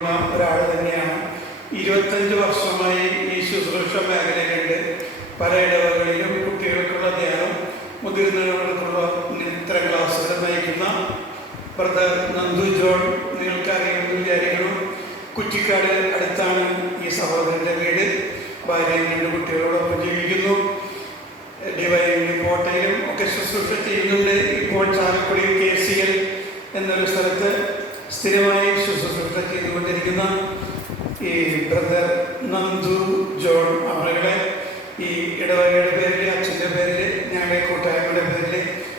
ഒരാൾ തന്നെയാണ്. 25 വർഷമായി ഈ ശുശ്രൂഷ മേഖലയിലുണ്ട്. പല ഇടവകളിലും കുട്ടികൾക്കുള്ള ധ്യാനം, മുതിർന്നവർക്കുള്ള നിത്ര ക്ലാസ്സുകൾ നയിക്കുന്ന ബ്രദർ നന്ദു ജോൺ. നിങ്ങൾക്കറിയുമെന്ന് വിചാരിക്കണം. കുറ്റിക്കാട് അടുത്താണ് ഈ സഹോദരൻ്റെ വീട്. ഭാര്യയും 2 കുട്ടികളോടൊപ്പം ജീവിക്കുന്നു. ഡിവൈനിലും കോട്ടയിലും ഒക്കെ ശുശ്രൂഷ ചെയ്യുന്നുണ്ട്. ഇപ്പോൾ ചാലക്കുടി KCL എന്നൊരു സ്ഥലത്ത് സ്ഥിരമായി ശുശ്രൂഷ ചെയ്തുകൊണ്ടിരിക്കുന്ന ഈ ബ്രദർ നന്ദു ജോൺ അവരുടെ ഈ ഇടവകയുടെ പേരിൽ, അച്ഛൻ്റെ പേരിൽ, ഞങ്ങളുടെ കൂട്ടായ്മയുടെ പേരിൽ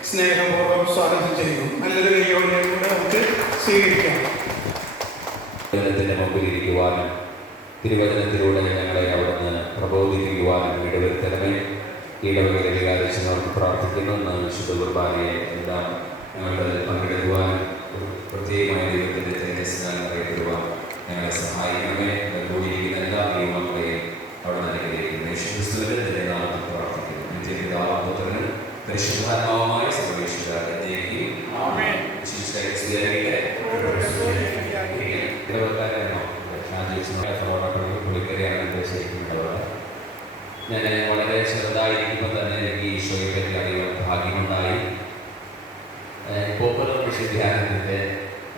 സ്നേഹപൂർവ്വം സ്വാഗതം ചെയ്യുന്നു. നല്ലൊരു കൈയോടെ കൂടെ നമുക്ക് സ്വീകരിക്കാം. തിരുവചനത്തിൻ്റെ മുമ്പിൽ ഇരിക്കുവാനും തിരുവചനത്തിലൂടെ ഞങ്ങളെ അവിടുന്ന് പ്രബോധിപ്പിക്കുവാനും ഇടവരുത്തണമേ. ഇടവകയിൽ വികാരിച്ചവർക്ക് പ്രാർത്ഥിക്കുന്നു. വിശുദ്ധ കുർബാനയെ എല്ലാം ഞങ്ങളുടെ പങ്കെടുക്കുവാനും പ്രത്യേകമായ ദൈവത്തിൻ്റെ തേജസ്സിനാൽ അറിയപ്പെടുവാൻ ഞങ്ങളെ സഹായിക്കണമേ. കൂടിയിരിക്കുന്ന എല്ലാ ദൈവങ്ങളെയും അവിടെ അനുഗ്രഹിക്കുന്നു. യേശുക്രിസ്തുവിന്റെ നാമത്തിൽ പ്രാർത്ഥിക്കുന്നു. നിത്യപിതാവുപുത്രനും പരിശുദ്ധാത്മാവുമായ സർവ്വേശ്വര ഇടവക്കാരാണോ പുള്ളിക്കരയാണ് ഉദ്ദേശിക്കുന്നത്. ഞാൻ വളരെ ചെറുതായിരിക്കുമ്പോൾ തന്നെ എനിക്ക് ഈശോയെ പറ്റി അറിയാൻ ഭാഗ്യമുണ്ടായി. പോപ്പുലർ വിശുദ്ധ്യാനത്തിൻ്റെ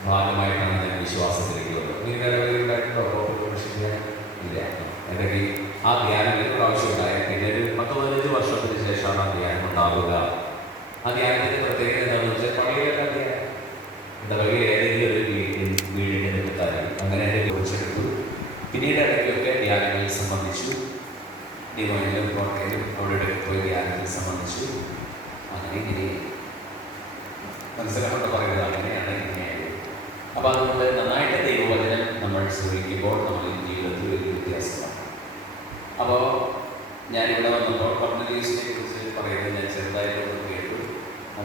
ഭാഗമായിട്ടാണ് ഞാൻ വിശ്വാസത്തിലേക്കുള്ളത്. നിങ്ങളുടെ ഉണ്ടായിട്ടുണ്ടോ പോപ്പുലർ വിശുദ്ധ്യാനം? ഇല്ല. എൻ്റെ ആ ധ്യാനം ഒരു പ്രാവശ്യം ഉണ്ടായി. പിന്നെ ഒരു 10-15 വർഷത്തിന് ശേഷമാണ് ആ ധ്യാനം ഉണ്ടാവുക. ആ ധ്യാനത്തിൻ്റെ പ്രത്യേകത എന്താണെന്ന് വെച്ചാൽ പള്ളിയിലൊക്കെ ധ്യാനം ഇടവകയിൽ ഏതെങ്കിലും ഒരു വീടിൻ്റെ നിമിത്തായി അങ്ങനെ എൻ്റെ കുറിച്ചെടുത്തു. പിന്നീട് ഇടയ്ക്കൊക്കെ ധ്യാനങ്ങളിൽ സംബന്ധിച്ചു. ഡിവൈനിലും കോട്ടയിലും അവിടെ പോയി ധ്യാനത്തിൽ സംബന്ധിച്ചു. അങ്ങനെ ഇങ്ങനെ മനസ്സിലാകൊണ്ട് പറയുന്നത് അങ്ങനെയാണ് ഇങ്ങനെയായത്. അപ്പോൾ അതുകൊണ്ട് നന്നായിട്ട് ദൈവവചനം നമ്മൾ സ്വീകരിക്കുമ്പോൾ നമ്മൾ ജീവിതത്തിൽ വലിയ വ്യത്യാസമാണ്. അപ്പോൾ ഞാനിവിടെ വന്നപ്പോൾ കോർണലിയസിനെ കുറിച്ച് പറയുന്നത് ഞാൻ ചെറുതായിട്ടൊന്ന് കേട്ടു.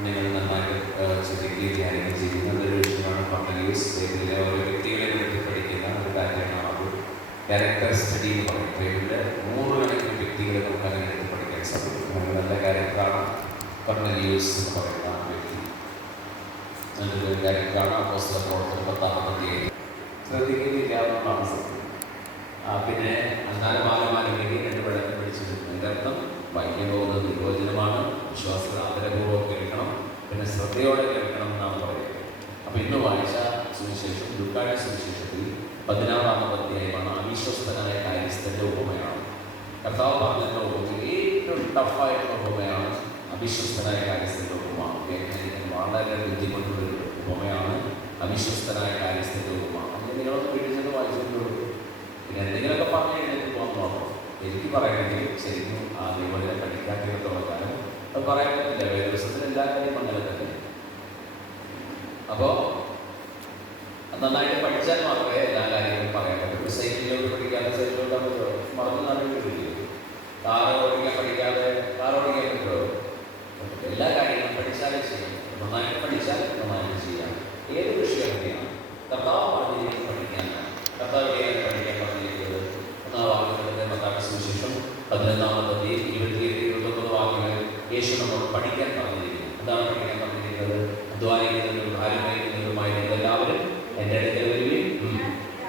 നിങ്ങൾ നന്നായിട്ട് ശ്രദ്ധിക്കുകയും ധ്യാനം ചെയ്യുന്ന ഒരു വിഷയമാണ് കോർണലിയസ്. ബൈബിളിലെ ഓരോ വ്യക്തികളെ കുറിച്ച് പഠിക്കുന്ന ഒരു കാര്യമാണ്. ഒരു ക്യാരക്ടർ സ്റ്റഡി എന്ന് പറയും. ബൈബിളിലെ 100 കണക്കിന് വ്യക്തികളെ നമുക്ക് അങ്ങനെ എടുത്ത് പഠിക്കാൻ സാധിക്കും. നല്ല ക്യാരക്ടറാണ് കോർണലിയസ് എന്ന് പറയുന്ന വ്യക്തി. നല്ലൊരു ക്യാരക്ടറാണ്. അപ്പോസ്തല പ്രവർത്തനം 10-ാം ശ്രദ്ധിക്കുന്നില്ലാവുന്നതാണ് സത്യം. പിന്നെ അന്നാലമാലമാലമേക്ക് 2 വെള്ളം പിടിച്ചെടുക്കുന്നതിൻ്റെ അർത്ഥം വായിക്കാൻ പോകുന്നത് നിർവചനമാണ്. വിശ്വാസത്തിൽ ആദരപൂർവ്വം കേൾക്കണം, പിന്നെ ശ്രദ്ധയോടെ കേൾക്കണം എന്നാണ് പറയുന്നത്. അപ്പോൾ ഇന്ന് വായിച്ച സുവിശേഷം ലൂക്കായുടെ സുവിശേഷത്തിൽ 16-ാം അധ്യായമാണ്. അവിശ്വസ്തനായ കാര്യസ്ഥൻ്റെ ഉപമയാണ്. കർത്താവ് പറഞ്ഞതിൻ്റെ ഉപമയിൽ ഏറ്റവും ടഫായിട്ടുള്ള ഉപമയാണ് അവിശ്വസ്തനായ കാര്യസ്ഥൻ്റെ ഉപമ. വ്യാഖ്യാനിക്കാൻ വളരെ ബുദ്ധിമുട്ടുള്ളൊരു ഉപമയാണ് അവിശ്വസ്തനായ കാര്യസ്ഥൻ്റെ ഉപമ. അങ്ങനെ നിങ്ങളൊന്ന് വീട്ടിൽ വായിച്ചിട്ടുള്ളൂ. പിന്നെ എന്തെങ്കിലുമൊക്കെ പറഞ്ഞു കഴിഞ്ഞിട്ട് പോകാൻ നോക്കണം. എനിക്ക് പറയണമെങ്കിൽ ശരിക്കും ആ ദൈവത്തിനെ പഠിക്കാത്തിടത്തോളം കാലം അത് പറയാൻ പറ്റില്ല. വേദപുസ്തകത്തിൽ എല്ലാ കാര്യവും അങ്ങനെ തന്നെ. അപ്പോൾ നന്നായിട്ട് പഠിച്ചാൽ മാത്രമേ എല്ലാ കാര്യങ്ങളും പറയാൻ പറ്റുള്ളൂ. സൈക്കിളിലോട്ട് പഠിക്കാതെ സൈക്കിളിലോട്ട് പറ്റുമോ? മറന്നു നടന്നിട്ടില്ലേ? കാറ് ഓടിക്കാൻ പഠിക്കാതെ കാർ ഓടിക്കാൻ പറ്റുമോ? എല്ലാ കാര്യങ്ങളും പഠിച്ചാലേ ചെയ്യാം. നന്നായിട്ട് പഠിച്ചാൽ നന്നായിട്ട് ചെയ്യാം. ഏത് വിഷയം തന്നെയാണ് കർത്താവ് പറഞ്ഞിരിക്കുന്നത് പഠിക്കാനാണ്. കർത്താവ് പഠിക്കാൻ പറഞ്ഞിരിക്കുന്നത് 1-ാം വാക്യങ്ങളുടെ മത്തായിയുടെ സുവിശേഷം 11-ാം അധ്യായം 27-29 വാക്യങ്ങൾ യേശു നമ്മോട് പഠിക്കാൻ പറഞ്ഞിരിക്കുന്നു. എന്താണ് പഠിക്കാൻ പറഞ്ഞിരിക്കുന്നത്? അധ്വാനിക്കുന്നവരും ഭാരമേറിയവരുമായി എല്ലാവരും എൻ്റെ അടുക്കൽ വരുവിൻ,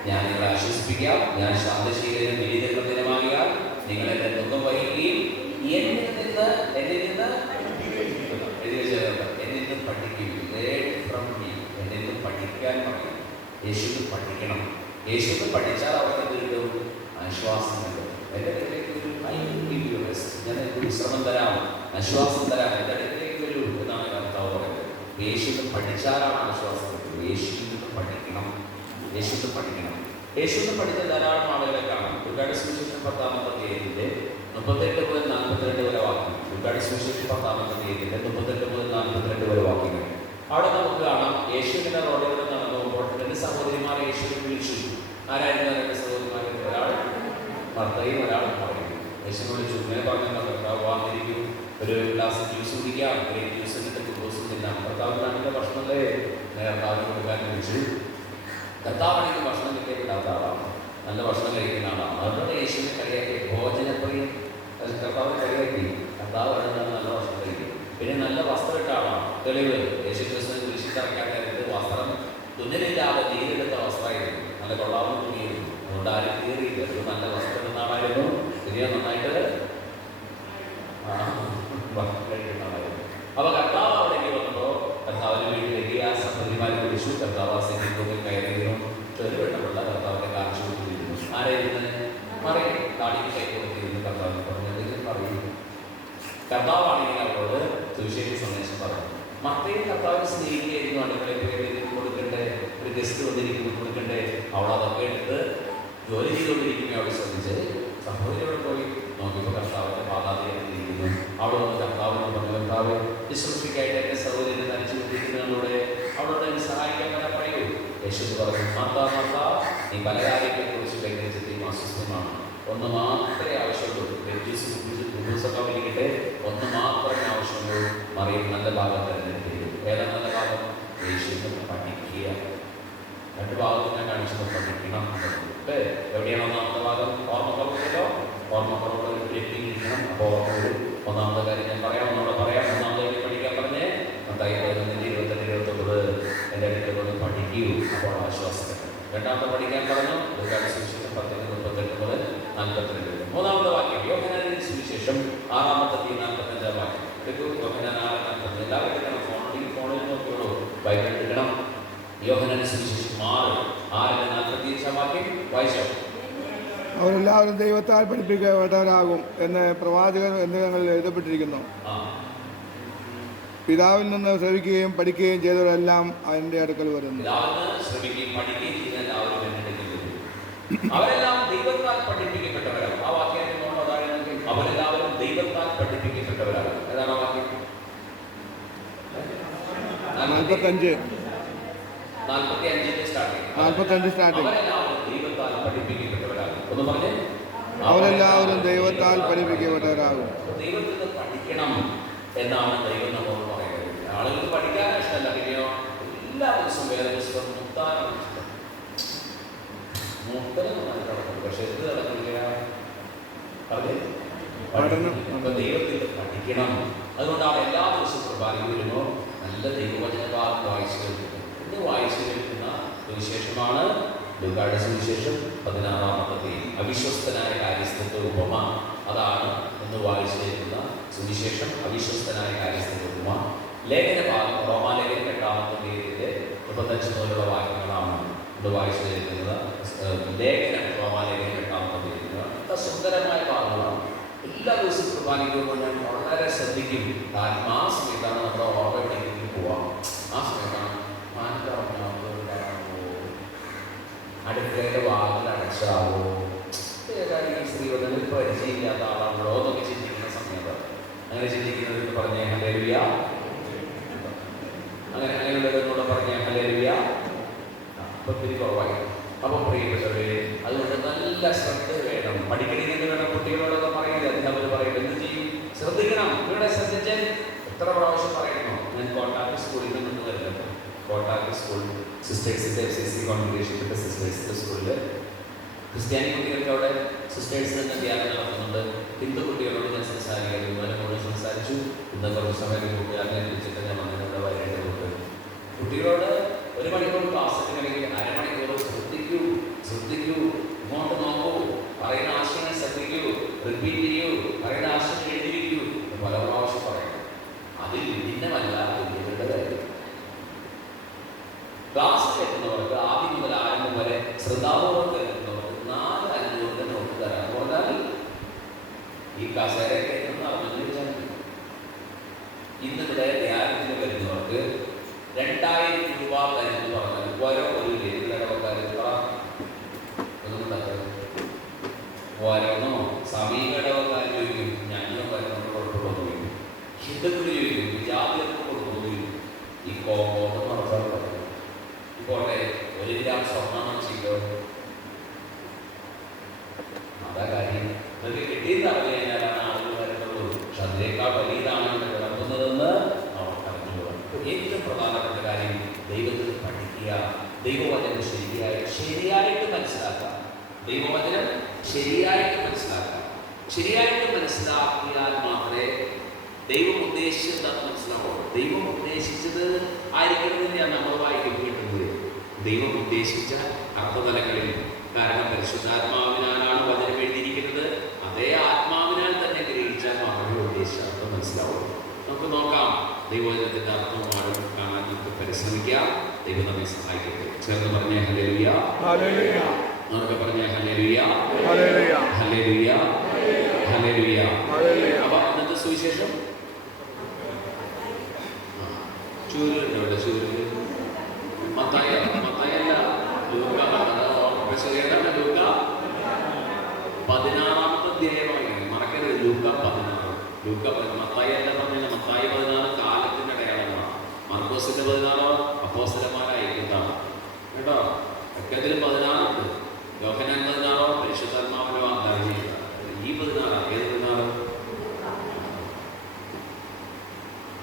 ഞാൻ നിങ്ങളെ ആശ്വസിപ്പിക്കാം. ഞാൻ ശാന്തശീലനും വിനീതഹൃദയനുമാകിയാൽ നിങ്ങൾ എൻ്റെ ദുഃഖം വഹിക്കുകയും എന്നിൽ നിന്ന് എന്നിൽ പഠിക്കും. എന്നിൽ നിന്ന് പഠിക്കാൻ പറയും. യേശുവിന് പഠിക്കണം. യേശുവിന് പഠിച്ചാൽ അവർക്ക് എന്ത് കിട്ടും? ആശ്വാസം കിട്ടും. എൻ്റെ അടുത്തേക്ക് ഒരു ഞാൻ വിശ്രമം തരാം, ആശ്വാസം തരാം, എൻ്റെ അടുത്തേക്ക് വരൂ എന്നാണ് കർത്താവ് പറയുന്നത്. യേശുവിന് പഠിച്ചാലാണ് ആശ്വാസം കിട്ടും. യേശുവിന് പഠിക്കണം. യേശുവിന് പഠിക്കണം. യേശുവിന് പഠിച്ച ധാരാളം ആളുകളെ കാണാം. ലൂക്കായുടെ സുവിശേഷം 10-ാം അധ്യായത്തിൻ്റെ 38-42 വരെ വാക്യങ്ങൾ. ലൂക്കായുടെ സുവിശേഷം 10-ാം അധ്യായത്തിൻ്റെ 38-42 വരെ വാക്യങ്ങൾ. അവിടെ നമുക്ക് കാണാം യേശുവിൻ്റെ റോഡിലൂടെ നടന്നു പോകുമ്പോൾ 2 സഹോദരിമാരെ യേശുവിനെ വിളിച്ചു. ആരായിരുന്നു 2 സഹോദരിമാർ? ഒരാൾ മർത്തയും ഒരാൾ മറിയയും. യേശുവിനെ വിളിച്ചു. ഇങ്ങനെ പറഞ്ഞാൽ കർത്താവ് വന്നിരിക്കും, ഒരു ഗ്ലാസ് ജ്യൂസ് കുടിക്കാം, ഗ്രേപ്പ് ജ്യൂസ് എന്നിട്ട് കുബൂസ് തിന്നാം. കർത്താവ് നല്ല ഭക്ഷണമല്ലേ കർത്താവിന് കൊടുക്കാൻ വിളിച്ചു. കർത്താവാണെങ്കിൽ ഭക്ഷണം കിട്ടിയിട്ടാത്ത ആളാണ്, നല്ല ഭക്ഷണം കഴിക്കുന്ന ആളാണ്. അതുകൊണ്ട് യേശുവിനെ കളിയാക്കി ഭോജനപ്രിയം കർത്താവിനെ കളിയാക്കി. കർത്താവ് പറയുന്നത് നല്ല ഭക്ഷണം കഴിക്കും. പിന്നെ നല്ല വസ്ത്രം ഇട്ട ആളാണ്. തെളിവ് യേശു ക്രിസ്തുവിനെ കുരിശിൽ തറയ്ക്കാൻ നേരത്ത് വസ്ത്രം തുന്നലില്ലാതെ നീരെടുത്ത വസ്ത്രമായിരുന്നു. നല്ല കൊള്ളാവുന്ന തുണിയായിരുന്നു. അതുകൊണ്ട് ആരും കീറിയില്ല. ഒരു നല്ല വസ്ത്രം നാളായിരുന്നു. ശരിയാ, നന്നായിട്ട് കഴിയുന്നതായിരുന്നു. അപ്പൊ കർത്താവ് അവിടേക്ക് വന്നപ്പോൾ കർത്താവിന് വേണ്ടി വലിയ സഹോദരിമാരെ വിളിച്ചു. കർത്താവ് ആ സെറ്റിൽ കയറിയിരുന്നു. ചെറുവെട്ടമുള്ള കർത്താവിനെ കാണിച്ചു കൊടുത്തിരുന്നു. ആരായിരുന്നു? പറയും. താടിക്ക് കൈ കൊടുത്തിരുന്നു. കർത്താവിനെ പറഞ്ഞെന്തെങ്കിലും പറയുന്നു. കർത്താവാണെങ്കിൽ അവരോട് സുവിശേഷ സന്ദേശം പറഞ്ഞു. മക്കളെ കർത്താവിനെ സ്നേഹിക്കുകയായിരുന്നു. അടുക്കളയിൽ കൊടുക്കണ്ടേ, ഒരു ഗസ്റ്റ് വന്നിരിക്കുന്നു കൊടുക്കണ്ടേ, അവളതൊക്കെ എടുത്ത് ജോലി ചെയ്തുകൊണ്ടിരിക്കുന്ന അവിടെ ശ്രദ്ധിച്ച് സഹോദരിയോട് പോയി നോക്കിയപ്പോൾ കർത്താവിന്റെ പാതാതിരിക്കുന്നു. അവിടെ വന്ന് കർത്താവിനോട് പറഞ്ഞു, കർത്താവ് ശുശ്രൂഷയ്ക്കായിട്ട് എന്റെ സഹോദരനെ നയിച്ചുകൊണ്ടിരിക്കുന്നതിലൂടെ അവളോട് എന്നെ സഹായിക്കാൻ തന്നെ പറയൂ. യേശു പറഞ്ഞു, മാതാ മാതാ, നീ പല കാര്യങ്ങളെക്കുറിച്ച് പരിഹരിച്ചതിൽ അസ്വസ്ഥമാണ്. ഒന്ന് മാത്രമേ ആവശ്യമുള്ളൂ. ദിവസമൊക്കെ വിളിക്കട്ടെ, ഒന്ന് മാത്രമേ ആവശ്യമുള്ളൂ. മറിയം നല്ല ഭാഗം തിരഞ്ഞെടുക്കും. ഏതാ നല്ല ഭാഗം? യേശുവിനെ പഠിക്കുക. രണ്ട് ഭാഗത്ത് ഞാൻ കാണിച്ചു പഠിക്കണം. എവിടെയാണ് ഒന്നാമത്തെ ഭാഗം? ഓർമ്മക്കുറവില്ലല്ലോ. ഓർമ്മക്കുറവുള്ള ഇരിക്കണം. അപ്പോൾ ഒന്നാമത്തെ കാര്യം ഞാൻ പറയാം, ഒന്നുകൂടെ പറയാം. ഒന്നാമത്തെ പഠിക്കാൻ പറഞ്ഞേ, 28-29 എൻ്റെ അടുത്ത് കൊണ്ട് പഠിക്കൂ. അപ്പോൾ ആശ്വാസം. രണ്ടാമത്തെ പഠിക്കാൻ പറഞ്ഞു, സുവിശേഷം 10-38 മുതൽ 42. മൂന്നാമത്തെ വാക്യം യോഹന്നാന്റെ സുവിശേഷം 6-45 വാക്യം എടുക്കൂ. യോഹന്നാൻ 6:45. എല്ലാവരും എടുക്കണം. ഫോണിൽ നോക്കിയോളൂ. ബൈബിൾ എടുക്കണം. യോഹന്നാന്റെ സുവിശേഷം 6:45 വാക്യം വായിച്ചോ. അവരെല്ലാവരും ദൈവത്താൽ പഠിപ്പിക്കപ്പെട്ടവരാകും എന്ന് പ്രവാചകൻ എന്നിവങ്ങളിൽ എഴുതപ്പെട്ടിരിക്കുന്നു. പിതാവിൽ നിന്ന് ശ്രവിക്കുകയും പഠിക്കുകയും ചെയ്തവരെല്ലാം അതിൻ്റെ അടുക്കൽ വരുന്നു. അവരെല്ലാം ദൈവത്താൽ പഠിപ്പിക്കപ്പെട്ടവരാകും. ആ വാക്യം അവരെല്ലാവരും ദൈവത്താൽ പഠിപ്പിക്കപ്പെട്ടവരാകും. ഏതാണ് ആ വാക്യം? 45 സ്റ്റാർട്ടിംഗ്. അവരെല്ലാവരും ദൈവത്താൽ പഠിപ്പിക്കപ്പെട്ടവരാകും. ദൈവത്തിന് പഠിക്കണം എന്നാണ് ദൈവം നമ്മളോട് പറയുന്നത്. ആളുകൾക്ക് പഠിക്കാൻ ഇഷ്ടമല്ല. പിന്നെയോ എല്ലാ ദിവസവും വേദപുസ്തകം മുത്താനാണ് ഇഷ്ടം. പക്ഷെ എന്ത് നടക്കില്ല? ദൈവത്തിന് പഠിക്കണം. അതുകൊണ്ടാണ് എല്ലാ ദിവസവും കുർബാനയിൽ വരുമ്പോൾ നല്ല ദൈവവചന ഭാഗം വായിച്ചു കേൾക്കുന്നത്. ഇന്ന് വായിച്ചു കേൾക്കുന്ന സുവിശേഷമാണ് ലൂക്കായുടെ സുവിശേഷം 16 അവിശ്വസ്തനായ കാര്യസ്ഥന്റെ ഉപമ. അതാണ് ഇന്ന് വായിച്ചു കേൾക്കുന്ന സുവിശേഷം, അവിശ്വസ്തനായ കാര്യസ്ഥന്റെ ഉപമ. ലേഖന ഭാഗം റോമാലേഖനം 8-ന്റെ 35 മുതലുള്ള വാക്യങ്ങളാണ് ഇന്ന് വായിച്ചു കേൾക്കുന്നത്. ലേഖനം റോമാലേഖനം 8 സുന്ദരമായ ഭാഗങ്ങളാണ്. എല്ലാ ദിവസവും കുർബാനയ്ക്കുമ്പോൾ ഞാൻ വളരെ ശ്രദ്ധിക്കും. കാരണം ആ സമയത്താണ് നമ്മുടെ ഓർമ്മയിലേക്ക് പോവാം. ആ സമയത്താണ് അടുക്കളയുടെ വാതിൽ അടച്ചാവോ, ഏതായാലും സ്ത്രീവധത്തിൽ പരിചയമില്ലാത്ത ആളാണല്ലോ എന്നൊക്കെ ചിന്തിക്കുന്ന സമയത്താണ്. അങ്ങനെ ചിന്തിക്കുന്നവർക്ക് പറഞ്ഞേ ഹല്ലേലൂയ. അങ്ങനെയുള്ളവരോട് പറഞ്ഞേ ഹല്ലേലൂയ. അപ്പൊ ഒത്തിരി കുറവായി. അപ്പൊ പ്രിയപ്പെട്ടവരെ, അതുകൊണ്ട് നല്ല ശ്രദ്ധ വേണം. പഠിക്കണമെന്ന് വേണം. കുട്ടികളോടൊക്കെ പറയില്ല, അവർ പറയും എന്ത് ചെയ്യും? ശ്രദ്ധിക്കണം. ഇവിടെ ശ്രദ്ധിച്ച് എത്ര പ്രാവശ്യം പറയണോ? ഞാൻ കോട്ടാക്കി സ്കൂളിൽ നിന്ന് വരുന്നുണ്ട്. കോട്ടാക്കി സ്കൂൾ സിസ്റ്റേഴ്സിന്റെ FCC കോൺഗ്രിഗേഷൻ്റെ സിസ്റ്റേഴ്സിന്റെ സ്കൂളിൽ ക്രിസ്ത്യാനി കുട്ടികൾക്ക് അവിടെ സിസ്റ്റേഴ്സ് തന്നെ ധ്യാനം നടത്തുന്നുണ്ട്. ഹിന്ദു കുട്ടികളോട് ഞാൻ സംസാരിക്കുന്നു. മുഴുവൻ സംസാരിച്ചു. ഇന്ന് കുറച്ച് സമയം കൂട്ടുകാരനെ വിളിച്ചിട്ട് ഞാൻ വന്നിട്ടുണ്ട്. വരേണ്ടതുണ്ട്. കുട്ടികളോട് 1 മണിക്കൂർ ക്ലാസ് എടുക്കണമെങ്കിൽ അരമണിക്കൂർ ശ്രദ്ധിക്കൂ, ഇങ്ങോട്ട് നോക്കൂ, പറയുന്ന ആശയങ്ങൾ ശ്രദ്ധിക്കൂ, റിപ്പീറ്റ് ചെയ്യൂ, പറയുന്ന ആശയങ്ങൾ എഴുതിയിരിക്കൂ. പല പ്രാവശ്യം പറയണം. അതിൽ വിഭിന്നമല്ല കുട്ടികളുടെ കാര്യം. ക്ലാസ്സിൽ എത്തുന്നവർക്ക് ആദ്യം മുതൽ ആരംഭം വരെ ശ്രദ്ധാപൂർവ്വം കേൾക്കുന്നവർക്ക് 4-5 നോട്ട് തരാമെന്ന് പറഞ്ഞാൽ ഈ കസേരയൊക്കെ നടന്നു വെച്ചാൽ ഇന്നിവിടെ ധ്യാനത്തിന് വരുന്നവർക്ക് 2000 രൂപ തരുമെന്ന് പറഞ്ഞാൽ ഓരോ ഒരു ഇടവക്കാർ ഓരോന്നോ സമീപ ഇടവക്കാർ ചോദിക്കും, ഞങ്ങളും വരുന്നവർക്ക് കൊടുക്കുള്ളൂ ചോദിക്കും. ഹിന്ദുക്കൾ ചോദിക്കും, വിജാതികൾക്ക് കൊടുക്കുള്ളൂ. ഈ കോപം നടത്താൻ പറയും. ഇപ്പോട്ടെ 1 ഗ്രാം സ്വർണ്ണം ചെയ്തോ? അതാ കാര്യം. അതൊക്കെ കിട്ടിയെന്ന് അറിഞ്ഞു കഴിഞ്ഞാലാണ് ആളുകൾ വരുന്നുള്ളൂ. പക്ഷെ അതിനേക്കാൾ വലിയതാണ് ഇവിടെ കിടക്കുന്നതെന്ന് അവർ അറിഞ്ഞുകൊള്ളണം. ഏറ്റവും പ്രധാനപ്പെട്ട കാര്യം ദൈവത്തിൽ പഠിക്കുക. ദൈവവചനം ശരിയായിട്ട് മനസ്സിലാക്കുക. ദൈവവചനം ശരിയായിട്ട് മനസ്സിലാക്കുക. ശരിയായിട്ട് മനസ്സിലാക്കിയാൽ മാത്രമേ ദൈവം ഉദ്ദേശിച്ചത് മനസ്സിലാവുള്ളൂ. ദൈവം ഉദ്ദേശിച്ചത് ആയിരിക്കണമെന്ന് ഞാൻ നമ്മൾ വായിക്കുന്നത്. ദൈവം ഉദ്ദേശിച്ച അർത്ഥതലങ്ങളിൽ. കാരണം പരിശുദ്ധാത്മാവിനാലാണ് വചനം എഴുതിയിരിക്കുന്നത്. അതേ ആത്മാവിനാൽ തന്നെ ഗ്രഹിച്ചാൽ മാത്രമേ ഉദ്ദേശിച്ച അർത്ഥം മനസ്സിലാവുള്ളൂ. നമുക്ക് നോക്കാം, ദൈവവചനത്തിൻ്റെ അർത്ഥം ആഴം കാണാൻ നമുക്ക് പരിശ്രമിക്കാം. ദൈവം നമ്മെ സഹായിക്കട്ടെ. ചേർന്ന് പറഞ്ഞേ ഹല്ലേലൂയ. നമുക്ക് പറഞ്ഞേ ഹല്ലേലൂയ, ഹല്ലേലൂയ, ഹല്ലേലൂയ. അപ്പൊ ഇന്നത്തെ സുവിശേഷം ചൂരുണ്ടോ? ചൂര് മത്തായല്ല, ലൂക്ക. ഏതാണ് ലൂക്ക? 16-ാമത്തെ അധ്യായമാണ്. മറക്കരുത്, ലൂക്ക 16. ലൂക്ക മത്തായല്ല പറഞ്ഞില്ല. മത്തായി 16 കാലത്തിന്റെ അടയാളങ്ങളാണ്. മർക്കോസിന്റെ 16 അപ്പോസ്തലന്മാരായിരിക്കുന്നതാണ് കേട്ടോ. ഒക്കെ അതിൽ 16 ഉണ്ട്. യോഹന്നാൻ 16 പരിശുദ്ധാത്മാവിന്റെ വാഗ്ദാനം ചെയ്യുക. ഈ 16 ഏത് 16?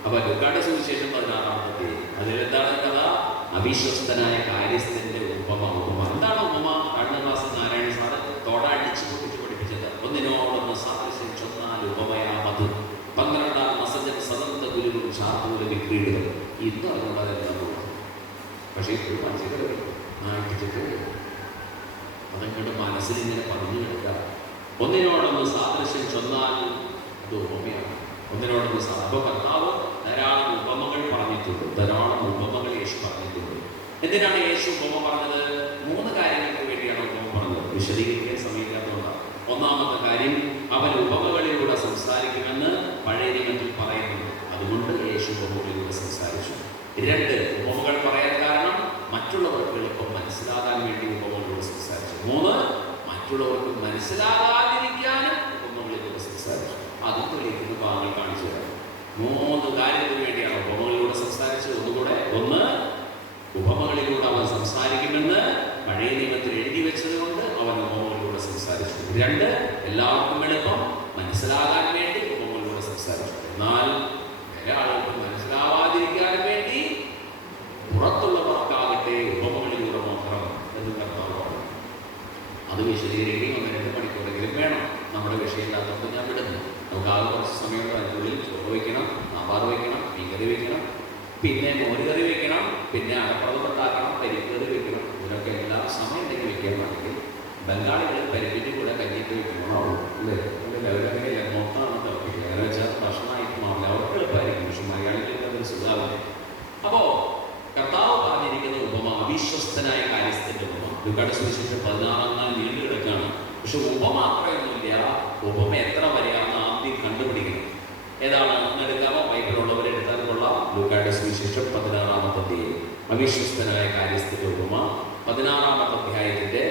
അപ്പൊ ലൂക്കായുടെ സുവിശേഷം 16-ാമത്തെ അധ്യായം. അതിലെന്താണ് കഥ? അവിശ്വസ്തനായ കാര്യസ്ഥന്റെ ഉപമ. എന്താണ് ഉപമ? കഴിഞ്ഞ ക്ലാസ് നാരായണ സാറ് തോട അടിച്ചു പൊട്ടിച്ച് പഠിപ്പിച്ചത്. ഒന്നിനോടൊന്ന് സാദൃശ്യം ചൊന്നാൽ ഉപമയാമത് 12-ാം മസജൻ സദന്ത ഗുരുവും ശാർദൂല വിക്രീടുകൾ. ഇന്ന് അതുകൊണ്ടതെല്ലാം പോകും. പക്ഷേ ഇപ്പോഴും മനസ്സിലാക്കി നാട്ടിച്ചിട്ട് അതങ്ങോട്ട് മനസ്സിലിങ്ങനെ പറഞ്ഞു കിടക്കുക. ഒന്നിനോടൊന്ന് സാദൃശ്യം ചൊന്നാൽ അത് ഉപമയാണ്. ഒന്നിനോടൊന്ന് അപ്പൊ കർത്താവ് ധാരാളം ഉപമകൾ പറഞ്ഞിട്ടുണ്ട്. ധാരാളം ഉപമകൾ യേശു പറഞ്ഞിട്ടുണ്ട്. എന്തിനാണ് യേശു ഉപമ പറഞ്ഞത്? 3 കാര്യങ്ങൾക്ക് വേണ്ടിയാണ് ഉപമ പറഞ്ഞത്. വിശദീകരിക്കാൻ സമയമില്ലാത്തതുകൊണ്ടാണ്. ഒന്നാമത്തെ കാര്യം, അവൻ ഉപമകളിലൂടെ സംസാരിക്കുമെന്ന് പഴയ നിയമത്തിൽ പറയുന്നുണ്ട്. അതുകൊണ്ട് യേശു ഉപമകളിലൂടെ സംസാരിച്ചു. 2, ഉപമകൾ പറയാൻ കാരണം മറ്റുള്ളവർക്ക് എളുപ്പം മനസ്സിലാകാൻ വേണ്ടി ഉപമകളിലൂടെ സംസാരിച്ചു. 3, മറ്റുള്ളവർക്ക് മനസ്സിലാകാതിരിക്കാനും ഉപമകളിലൂടെ സംസാരിച്ചു. അതും തെളിയിക്കുന്ന ഭാഗങ്ങൾ കാണിച്ചു തരാം. 3 കാര്യത്തിന് വേണ്ടിയാണ് ഉപമകളിലൂടെ സംസാരിച്ചത്. ഒന്നുകൂടെ, 1, ഉപമകളിലൂടെ അവൻ സംസാരിക്കുമെന്ന് പഴയ നിയമത്തിൽ എഴുതി വെച്ചത് കൊണ്ട് അവൻ ഉപമകളിലൂടെ സംസാരിച്ചു. 2, എല്ലാവർക്കും എളുപ്പം മനസ്സിലാകാൻ വേണ്ടി ഉപമകളിലൂടെ സംസാരിച്ചു. എന്നാൽ വേറെ ആളുകൾക്ക് മനസ്സിലാവാതിരിക്കാൻ വേണ്ടി പുറത്തുള്ളവർക്കാകട്ടെ ഉപമകളിലൂടെ മാത്രം എന്ന് കർത്താവ് പറഞ്ഞു. അത് വിശദീകരിക്കുകയും 1-2 മണിക്കൂറെങ്കിലും വേണം. നമ്മുടെ വിഷയമില്ലാത്തപ്പോൾ ഞാൻ വിടുന്നു. നമുക്ക് ആകെ കുറച്ച് സമയമുണ്ട്. അതിനുള്ളിൽ ചോറ് വയ്ക്കണം, സാമ്പാർ വയ്ക്കണം, മീൻകറി വയ്ക്കണം, പിന്നെ മോരുകറി വയ്ക്കണം, പിന്നെ അടപ്രഥമൻ ഉണ്ടാക്കണം, പരിപ്പുകറി വയ്ക്കണം. ഇതിനൊക്കെ എല്ലാ സമയം ഉണ്ടെങ്കിൽ വയ്ക്കാൻ പറ്റുമെങ്കിൽ ബംഗാളികൾ പരിപ്പിൻ്റെ കൂടെ കഞ്ഞിട്ട് വയ്ക്കണമാവും അല്ലേ? അവരങ്ങനെ മൊത്തമാണ് തിളപ്പിക്കുക. അങ്ങനെ വെച്ചാൽ ഭക്ഷണമായിട്ട് മാറില്ല. അവർക്ക് എളുപ്പമായിരിക്കും. പക്ഷെ മലയാളികൾക്ക് അതൊരു സുഖാവില്ല. അപ്പോൾ കർത്താവ് പറഞ്ഞിരിക്കുന്ന ഉപമ അവിശ്വസ്തനായ കാര്യസ്ഥന്റെ ഉപമ. ലൂക്കായുടെ സുവിശേഷം 16 നീണ്ടു കിടക്കുകയാണ്. പക്ഷെ ഉപമ മാത്രമൊന്നുമില്ല. ഉപമ എത്ര വരെയാണെന്ന് ആദ്യം കണ്ടുപിടിക്കണം. ഏതാണ് എടുക്കാമോ? ബൈബിളുള്ളവരെ എടുത്താൽ കൊള്ളാം. ലൂക്കായുടെ സുവിശേഷം 16-ാമത്തെ അധ്യായം, അവിശ്വസ്തനായ കാര്യസ്ഥന്റെ ഉപമ. 16-ാമത്തെ അധ്യായത്തിന്റെ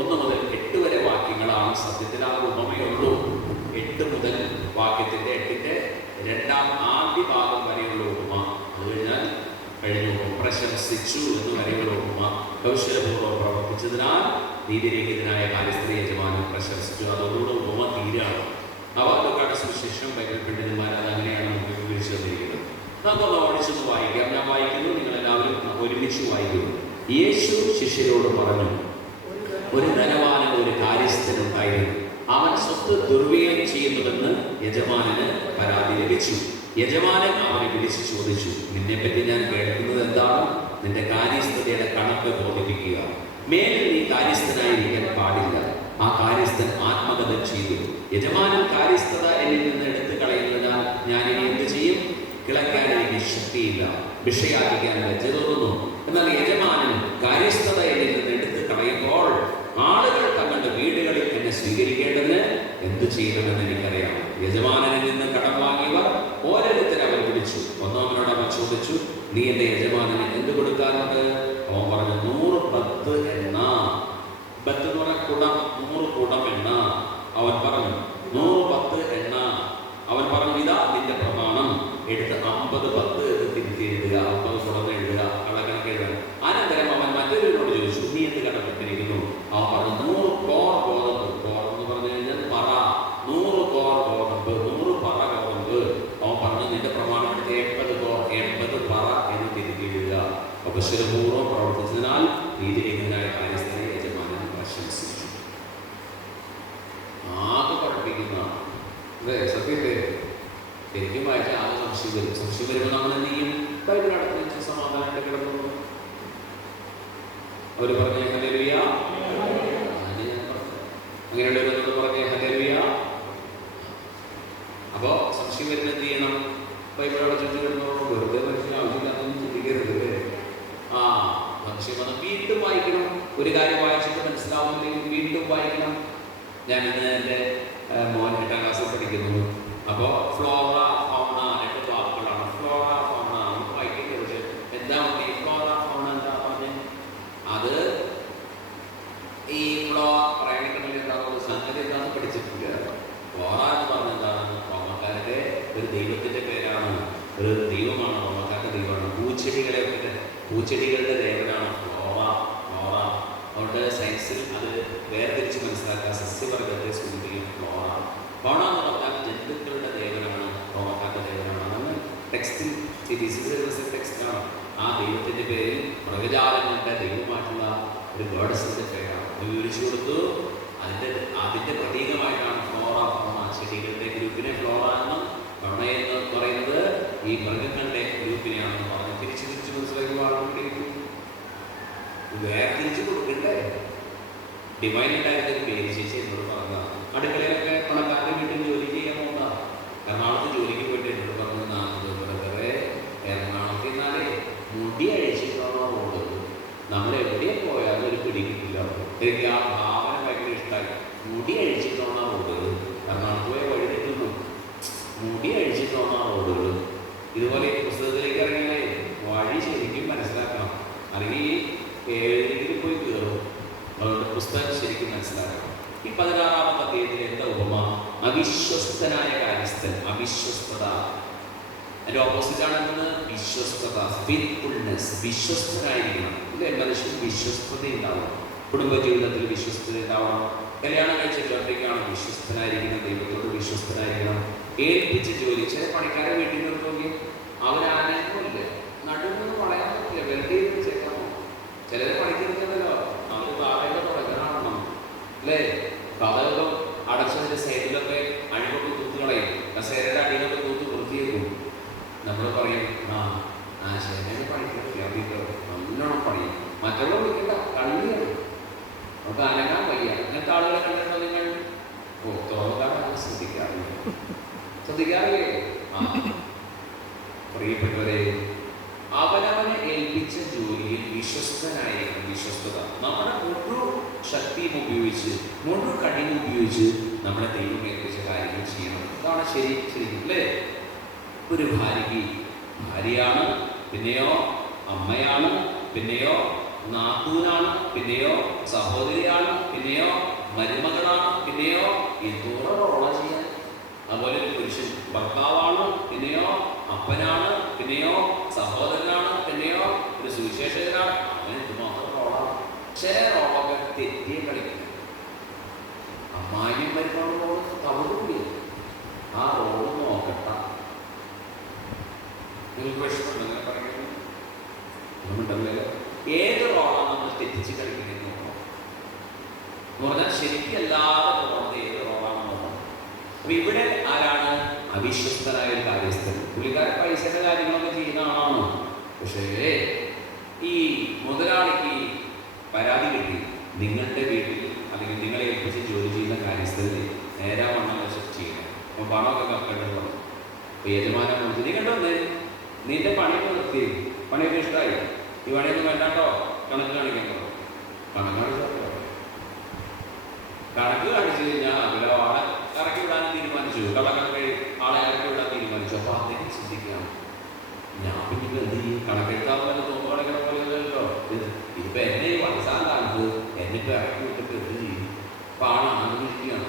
1 മുതൽ 8 വരെ വാക്യങ്ങളാണ് സത്യത്തിൽ ആ ഉപമയുള്ളൂ. 8 മുതൽ വാക്യത്തിന്റെ 8-ന്റെ 2-ാം ആദ്യ ഭാഗം വരെയുള്ള ഉപമ. അത് കഴിഞ്ഞാൽ കഴിഞ്ഞു. പ്രശംസിച്ചു എന്ന് വരെയുള്ള ഉപമ. കൗശലപൂർവ്വം പ്രവർത്തിച്ചതിനാൽ നീതിരഹിതനായ കാര്യസ്ഥ യജമാനൻ പ്രശംസിച്ചു. അതോടുകൂടെ ഉപമ തീരാണ്. ലൂക്കായുടെ സുവിശേഷം ബൈബിൾ പണ്ഡിതന്മാർ അതങ്ങനെയാണ് നമുക്ക് വിവരിച്ചു തന്നിരിക്കുന്നത്. നമുക്കൊന്ന് ഓടിച്ചൊന്ന് വായിക്കാം. ഞാൻ വായിക്കുന്നു, നിങ്ങളെല്ലാവരും ഒരുമിച്ച് വായിക്കുന്നു. യേശു ശിഷ്യരോട് പറഞ്ഞു, ഒരു ധനവാന് ഒരു കാര്യസ്ഥനുണ്ടായിരുന്നു. അവൻ സ്വത്ത് ദുർവ്യയം ചെയ്യുന്നതെന്ന് യജമാനന് പരാതി ലഭിച്ചു. യജമാനൻ അവനെ വിളിച്ചു ചോദിച്ചു, നിന്നെപ്പറ്റി ഞാൻ കേൾക്കുന്നത് എന്താണ്? നിന്റെ കാര്യസ്ഥതയുടെ കണക്ക് ബോധിപ്പിക്കുക. മേലിൽ നീ കാര്യസ്ഥനായിരിക്കാൻ പാടില്ല. ആ കാര്യസ്ഥൻ ആത്മകഥ ചെയ്തു. യജമാനൻ കാര്യസ്ഥത എന്നിൽ നിന്ന് എടുത്തു കളയുന്നതിനാൽ ഞാനിനി എന്ത് ചെയ്യും? കിളക്കാൻ എനിക്ക് ശക്തിയില്ല, വിഷയാക്കിക്കാൻ ലജ്ജ തോന്നുന്നു. എന്നാൽ യജമാനൻ കാര്യസ്ഥത എന്നിൽ നിന്ന് എടുത്തു കളയുമ്പോൾ ആളുകൾ തങ്ങളുടെ വീടുകളിൽ എന്നെ സ്വീകരിക്കേണ്ടതിന് എന്തു ചെയ്യണമെന്ന് എനിക്കറിയാം. യജമാനനിൽ നിന്ന് കടം വാങ്ങിയവർ ഓരോരുത്തരെ അവൻ വിളിച്ചു. ഒന്നാമനോട് അവൻ ചോദിച്ചു, നീ എന്റെ യജമാനന് എന്ത് കൊടുക്കാറുണ്ട്? അവൻ പറഞ്ഞു, 100 ബത്ത് എണ്ണ. ബത്ത് എന്ന് പറഞ്ഞ കുടം, 100 കുടം എണ്ണ. അവൻ പറഞ്ഞു, 100 ബത്ത് എണ്ണ. അവൻ പറഞ്ഞു, ഇതാ നിന്റെ പ്രമാണം. എടുത്ത് 50 ബത്ത് എന്ന് തിരുത്തി എഴുതുക, 50 കുടം എഴുതുക, കണക്ക് എഴുതുക. അനന്തരം അവൻ മറ്റൊരുവരോട് ചോദിച്ചു, നീ എന്ത് കടം പെട്ടിരിക്കുന്നു? അവൻ പറഞ്ഞു, 100 കോർ ഗോതമ്പ്. കോർ എന്ന് പറഞ്ഞു കഴിഞ്ഞാൽ പറ. 100 കോർ ഗോതമ്പ്, 100 പറ ഗോതമ്പ്. അവൻ പറഞ്ഞു, നിന്റെ പ്രമാണം എടുത്ത് 80 കോർ, 80 പറ എന്ന് തിരുത്തി എഴുതുക. അപശ്വരപൂർവ്വം പ്രവർത്തിച്ചതിനാൽ നീതിരഹിതനായ കാര്യസ്ഥനെ അവർ പറഞ്ഞേ ഹല്ലേലൂയ. അങ്ങനെയുള്ളവരോട് പറഞ്ഞേ ഹല്ലേലൂയ. അപ്പോൾ സംശയം വരുന്നത് എന്ത് ചെയ്യണം? ബൈബിളോട് ചുറ്റിക്കിടുന്നോ വെറുതെ മനുഷ്യന് ആവശ്യമില്ലാത്തൊന്നും ചിന്തിക്കരുത്. സംശയം വന്ന് വീണ്ടും വായിക്കണം. ഒരു കാര്യം വായിച്ചിട്ട് മനസ്സിലാവുന്നില്ലെങ്കിൽ വീണ്ടും വായിക്കണം. ഞാനിന്ന് എൻ്റെ മോൻ 8ാം ക്ലാസ്സിൽ പഠിക്കുന്നു. അപ്പോൾ ഫ്ലോറ ഫൗണ 2 വാക്കുകളാണ്. ഫ്ലോറ ഫൗണ നമുക്ക് വായിക്കേണ്ടി പക്ഷേ എന്താ ഈ ഫ്ലോറ ഫൗണ എന്താ പറഞ്ഞത്? അത് ഈ പറയാൻ കിട്ടണമെങ്കിൽ എന്താണെന്ന് സംഗതി എന്താണെന്ന് പഠിച്ചിട്ടില്ല. ഫ്ലോറ എന്ന് പറഞ്ഞ എന്താണ്? റോമക്കാരുടെ ഒരു ദൈവത്തിൻ്റെ പേരാണ്, ഒരു ദൈവമാണ്, റോമക്കാരുടെ ദൈവമാണ്. പൂച്ചെടികളുടെ ദേവനാണ് ഫ്ലോറ. അതുകൊണ്ട് സയൻസിൽ അത് വേർതിരിച്ച് മനസ്സിലാക്കുക. സസ്യവർഗത്തെ സൂചിപ്പിക്കും ഫ്ലോറ. ഫൗണ എന്ന് പറഞ്ഞാൽ ജന്തുക്കളുടെ ദേവനാണ്, റോമക്കാരുടെ ദേവനാണ്. അതാണ് ടെക്സ്റ്റിൽ ടെക്സ്റ്റാണ്. ആ ദൈവത്തിൻ്റെ പേരിൽ മൃഗജാലങ്ങളുടെ ദൈവമായിട്ടുള്ള ഒരു ഗോഡസിൻ്റെ പേരാണ് വിവരിച്ചു കൊടുത്തു. അതിൻ്റെ പ്രതീകമായിട്ടാണ് ഫ്ലോറ ഫൗണ. ചെടികളുടെ ഗ്രൂപ്പിനെ ഫ്ലോറ എന്നും ഫൗണ എന്ന് പറയുന്നത് ഈ മൃഗങ്ങളുടെ ഗ്രൂപ്പിനെയാണെന്ന് പറഞ്ഞ് തിരിച്ച് മനസ്സിലാക്കി വേർതിരിച്ച് കൊടുക്കണ്ടേ? ഡിവൈൻ ഉണ്ടായിരുന്നൊരു പേര് ചേച്ചി എന്നോട് പറഞ്ഞതാണ്. അടുക്കളയിലൊക്കെ പണക്കാരുടെ വീട്ടിൽ ജോലി ചെയ്യാൻ പോകുന്ന എറണാകുളത്ത് ജോലിക്ക് പോയിട്ട് എന്നോട് പറഞ്ഞു, ബ്രദറെ എറണാകുളത്ത് എന്നാലേ മുടി അഴിച്ചിട്ടാണോ പോകുന്നത്? നമ്മൾ എവിടെ പോയാലും ഒരു പിടി കിട്ടില്ല. എനിക്ക് ആ ഭാവന ഭയങ്കര ഇഷ്ടമായി. മുടി അഴിച്ചിട്ടാണോ പോകുന്നത്? എറണാകുളത്ത് പോയ വഴി തെറ്റുന്നു. മുടി അഴിച്ചിട്ടാണോ പോകുന്നത്? ഇതുപോലെ ഈ പുസ്തകത്തിലേക്ക് ഇറങ്ങിയാലേ വഴി ശരിക്കും മനസ്സിലാക്കണം. അല്ലെങ്കിൽ ഏതെങ്കിലും പോയി കയറും. അതുകൊണ്ട് പുസ്തകം ശരിക്കും മനസ്സിലാക്കണം. ഈ 16-ാമത്തെ അധ്യായത്തിൽ എന്താ ഉപമ? അവിശ്വസ്തനായ കാര്യസ്ഥൻ. അവിശ്വസ്തത അതിൻ്റെ ഓപ്പോസിറ്റാണ് എന്തെന്ന്? വിശ്വസ്തത, ഫെയ്ത്ത്ഫുൾനെസ്. വിശ്വസ്തനായിരിക്കണം. ഇല്ലേ? മനുഷ്യൻ വിശ്വസ്തത ഉണ്ടാവണം. കുടുംബജീവിതത്തിൽ വിശ്വസ്തത ഉണ്ടാവണം. കല്യാണം കഴിച്ചിട്ടൊക്കെയാണ് വിശ്വസ്തനായിരിക്കണം. ദൈവത്തോട് വിശ്വസ്തനായിരിക്കണം. ഏൽപ്പിച്ച് ജോലി. ചില പണിക്കാരെ വീട്ടിൽ നിന്ന് നോക്കി അവരാരെങ്കിലുമില്ലേ നടുവെന്ന് പറയാൻ പറ്റില്ല. വെറുതെ ചേർക്കാമോ? ചിലരെ പണിക്കെടുക്കുന്നല്ലോ. അവർ താഴെ തുടങ്ങണം അല്ലേ? കഥകളും അടച്ചതിൻ്റെ സൈഡിലൊക്കെ അഴിമൊക്കെ തൂത്തുകളയും. കസേരയുടെ അടിയിലൊക്കെ തൂത്ത് വൃത്തിയേക്കും. നമ്മൾ പറയും ശരിയായിട്ട് പണിക്കെടുക്കുക. നല്ലോണം പണിയും. മറ്റുള്ള വിളിക്കണ്ട, കള്ളിയാണ്. നമുക്ക് അനങ്ങാൻ വയ്യ. അങ്ങനത്തെ ആളുകളെ കണ്ടിട്ടുണ്ടോ നിങ്ങൾ? തോന്നാൻ ശ്രദ്ധിക്കാറില്ലേ? പ്രിയപ്പെട്ടവരെ, അവനവനെ ഏൽപ്പിച്ച ജോലിയിൽ വിശ്വസ്തനായിരിക്കണം. വിശ്വസ്തത നമ്മുടെ മുഴുവൻ ശക്തിയും ഉപയോഗിച്ച്, മുഴുവൻ കഴിവും ഉപയോഗിച്ച് നമ്മളെ ദൈവം ഏൽപ്പിച്ച കാര്യങ്ങൾ ചെയ്യണം. അതാണ് ശരിക്കും അല്ലേ? ഒരു ഭാര്യയ്ക്ക് ഭാര്യയാണ്, പിന്നെയോ അമ്മയാണ്, പിന്നെയോ നാത്തൂനാണ്, പിന്നെയോ സഹോദരിയാണ്, പിന്നെയോ മരുമകളാണ്, പിന്നെയോ എന്തോരം റോള ചെയ്യാൻ. അതുപോലെ ഒരു പുരുഷൻ ഭർത്താവാണ്, പിന്നെയോ അപ്പനാണ്, പിന്നെയോ സഹോദരനാണ്, പിന്നെയോ ഒരു സുവിശേഷകനാണ്. അങ്ങനെ എന്തുമാത്രം റോളാണ്. ചില റോളൊക്കെ തെറ്റിയെ കളിക്കുന്നത്. അമ്മായിയും മരുമകളും റോള് തവിടുകൂടി. ആ റോള് നോക്കട്ട. നിങ്ങൾക്ക് വിഷമമുണ്ട് അങ്ങനെ പറയുന്നത്? ഒന്നുമുണ്ടല്ലോ. ഏത് റോളാണ് നമ്മൾ തെറ്റിച്ച് കളിക്കുന്നത് എന്ന് പറഞ്ഞാൽ ശരിക്കും എല്ലാവരും പോകുന്നത് ഏത് റോളാണെന്ന് നോക്കണം. അപ്പൊ ഇവിടെ ആരാണ് അവിശ്വസ്തനായ ഒരു കാര്യസ്ഥൻ? പുള്ളിക്കാരൻ പൈസയുടെ കാര്യങ്ങളൊക്കെ ചെയ്യുന്ന ആളാണ്. പക്ഷേ ഈ മുതലാളിക്ക് പരാതി കിട്ടി, നിങ്ങളുടെ വീട്ടിൽ അല്ലെങ്കിൽ നിങ്ങളെ ഏൽപ്പിച്ച് ജോലി ചെയ്യുന്ന കാര്യസ്ഥന് നേരാവണ്ണം വെച്ച് ചെയ്യണം. അപ്പോൾ പണമൊക്കെ കക്കേണ്ടത് പറഞ്ഞു. അപ്പോൾ യജമാനൻ വിളിച്ചു, നീ കണ്ടോന്നേ, നിന്റെ പണിയൊക്കെ നിർത്തി, പണിയൊക്കെ ഇഷ്ടമായി, ഈ പണിയൊന്നും വേണ്ടാട്ടോ, കണക്ക് കാണിക്കണ്ടോ? കണക്ക് കാണിച്ചു കഴിഞ്ഞാൽ അതിലെ ആളെ ഇറക്കി വിടാൻ തീരുമാനിച്ചു. കണക്കൊക്കെ ആളെ ഇറക്കി വിടാൻ തീരുമാനിച്ചു. അപ്പോൾ അദ്ദേഹം ചിന്തിക്കുകയാണ്, ഞാൻ പിന്നെ എന്ത് ചെയ്യും? കണക്കെടുത്താൽ തോന്നുവാണെങ്കിൽ പോലെയല്ലോ. ഇതിപ്പോൾ എന്നെ ഈ വയസ്സാകാലത്ത് എന്നിപ്പോൾ ഇറക്കി വിട്ടിട്ട് എന്ത് ചെയ്യും? അപ്പോൾ ആൾ ആലോചിക്കുകയാണ്.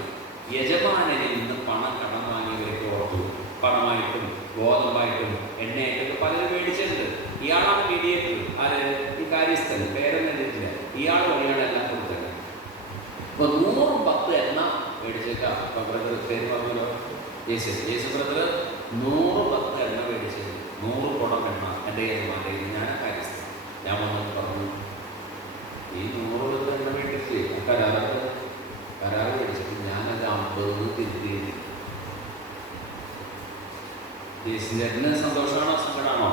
യജമാനനിൽ നിന്ന് പണം കടം വാങ്ങിയവരൊക്കെ ഓർത്തു. പണമായിട്ടും ഗോതമ്പായിട്ടും എണ്ണയായിട്ടൊക്കെ പലരും മേടിച്ചിട്ടുണ്ട്. ഇയാളാണ് മീഡിയേറ്റർ. ആര്? ഈ കാര്യസ്ഥൻ. പേരൊന്നും എഴുതിയിട്ടില്ല. ഇയാൾ വഴിയാണ് എല്ലാം കൊടുത്തത്. അപ്പോൾ 110 എണ്ണ മേടിച്ചേക്കാം. ഇപ്പം ബ്രദർ പേര് പറഞ്ഞല്ലോ, യേശു ബ്രദർ 110 എണ്ണ മേടിച്ചത്. 100 കുടം എണ്ണ എൻ്റെ യജമാൻ്റെ. ഞാൻ കാര്യസ്ഥൻ. ഞാൻ വന്നിട്ട് പറഞ്ഞു, ഈ 100 എണ്ണ മേടിച്ചില്ലേ കരാറ് മേടിച്ചിട്ട് ഞാനത് 50 തിരുത്തി. യേശുചേട്ടന് സന്തോഷമാണോ സങ്കടമാണോ?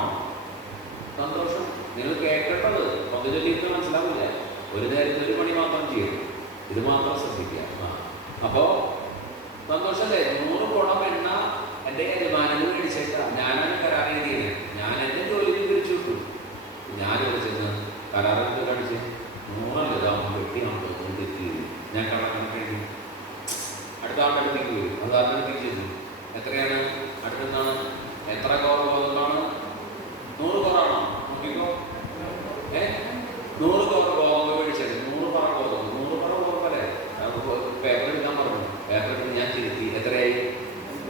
സന്തോഷം. നിങ്ങൾ കേൾക്കേണ്ടത് പകുതി മനസ്സിലാവില്ല. ഒരു നേരത്തെ 1 മണി മാത്രം ചെയ്യും. ഇത് മാത്രം ശ്രദ്ധിക്കുക. അപ്പോൾ സന്തോഷമല്ലേ? 100 കുടം എണ്ണ എൻ്റെ യജമാനന് മേടിച്ചേക്കാം. ഞാനാണ് കരാർ എഴുതിയത്. ഞാൻ എൻ്റെ ജോലിയിൽ പിരിച്ചു വിട്ടു. ഞാനിവിടെ ചെന്ന് കരാറെടുത്ത് കാണിച്ച് 100 വെട്ടിയാണോ തെറ്റി. ഞാൻ കണക്കെഴുതി അടുത്ത ആളുടെ അടുത്തേക്ക് വരും. അത് ആളുടെ അടുത്തേക്ക് ചെന്നു. എത്രയാണ്? അടുത്തെന്താണ്? എത്ര ഗോതമ്പാണ്? 100 പറയാണോ? നോക്കിക്കോ. 100 ഗോതമ്പ് മേടിച്ചത്. 100 പറ ഗോതമ്പ്. 100 പറ ഗോതമ്പല്ലേ? പേപ്പർ എടുക്കാൻ പറഞ്ഞു. പേപ്പർ എടുത്ത് ഞാൻ തിരുത്തി. എത്രയായി?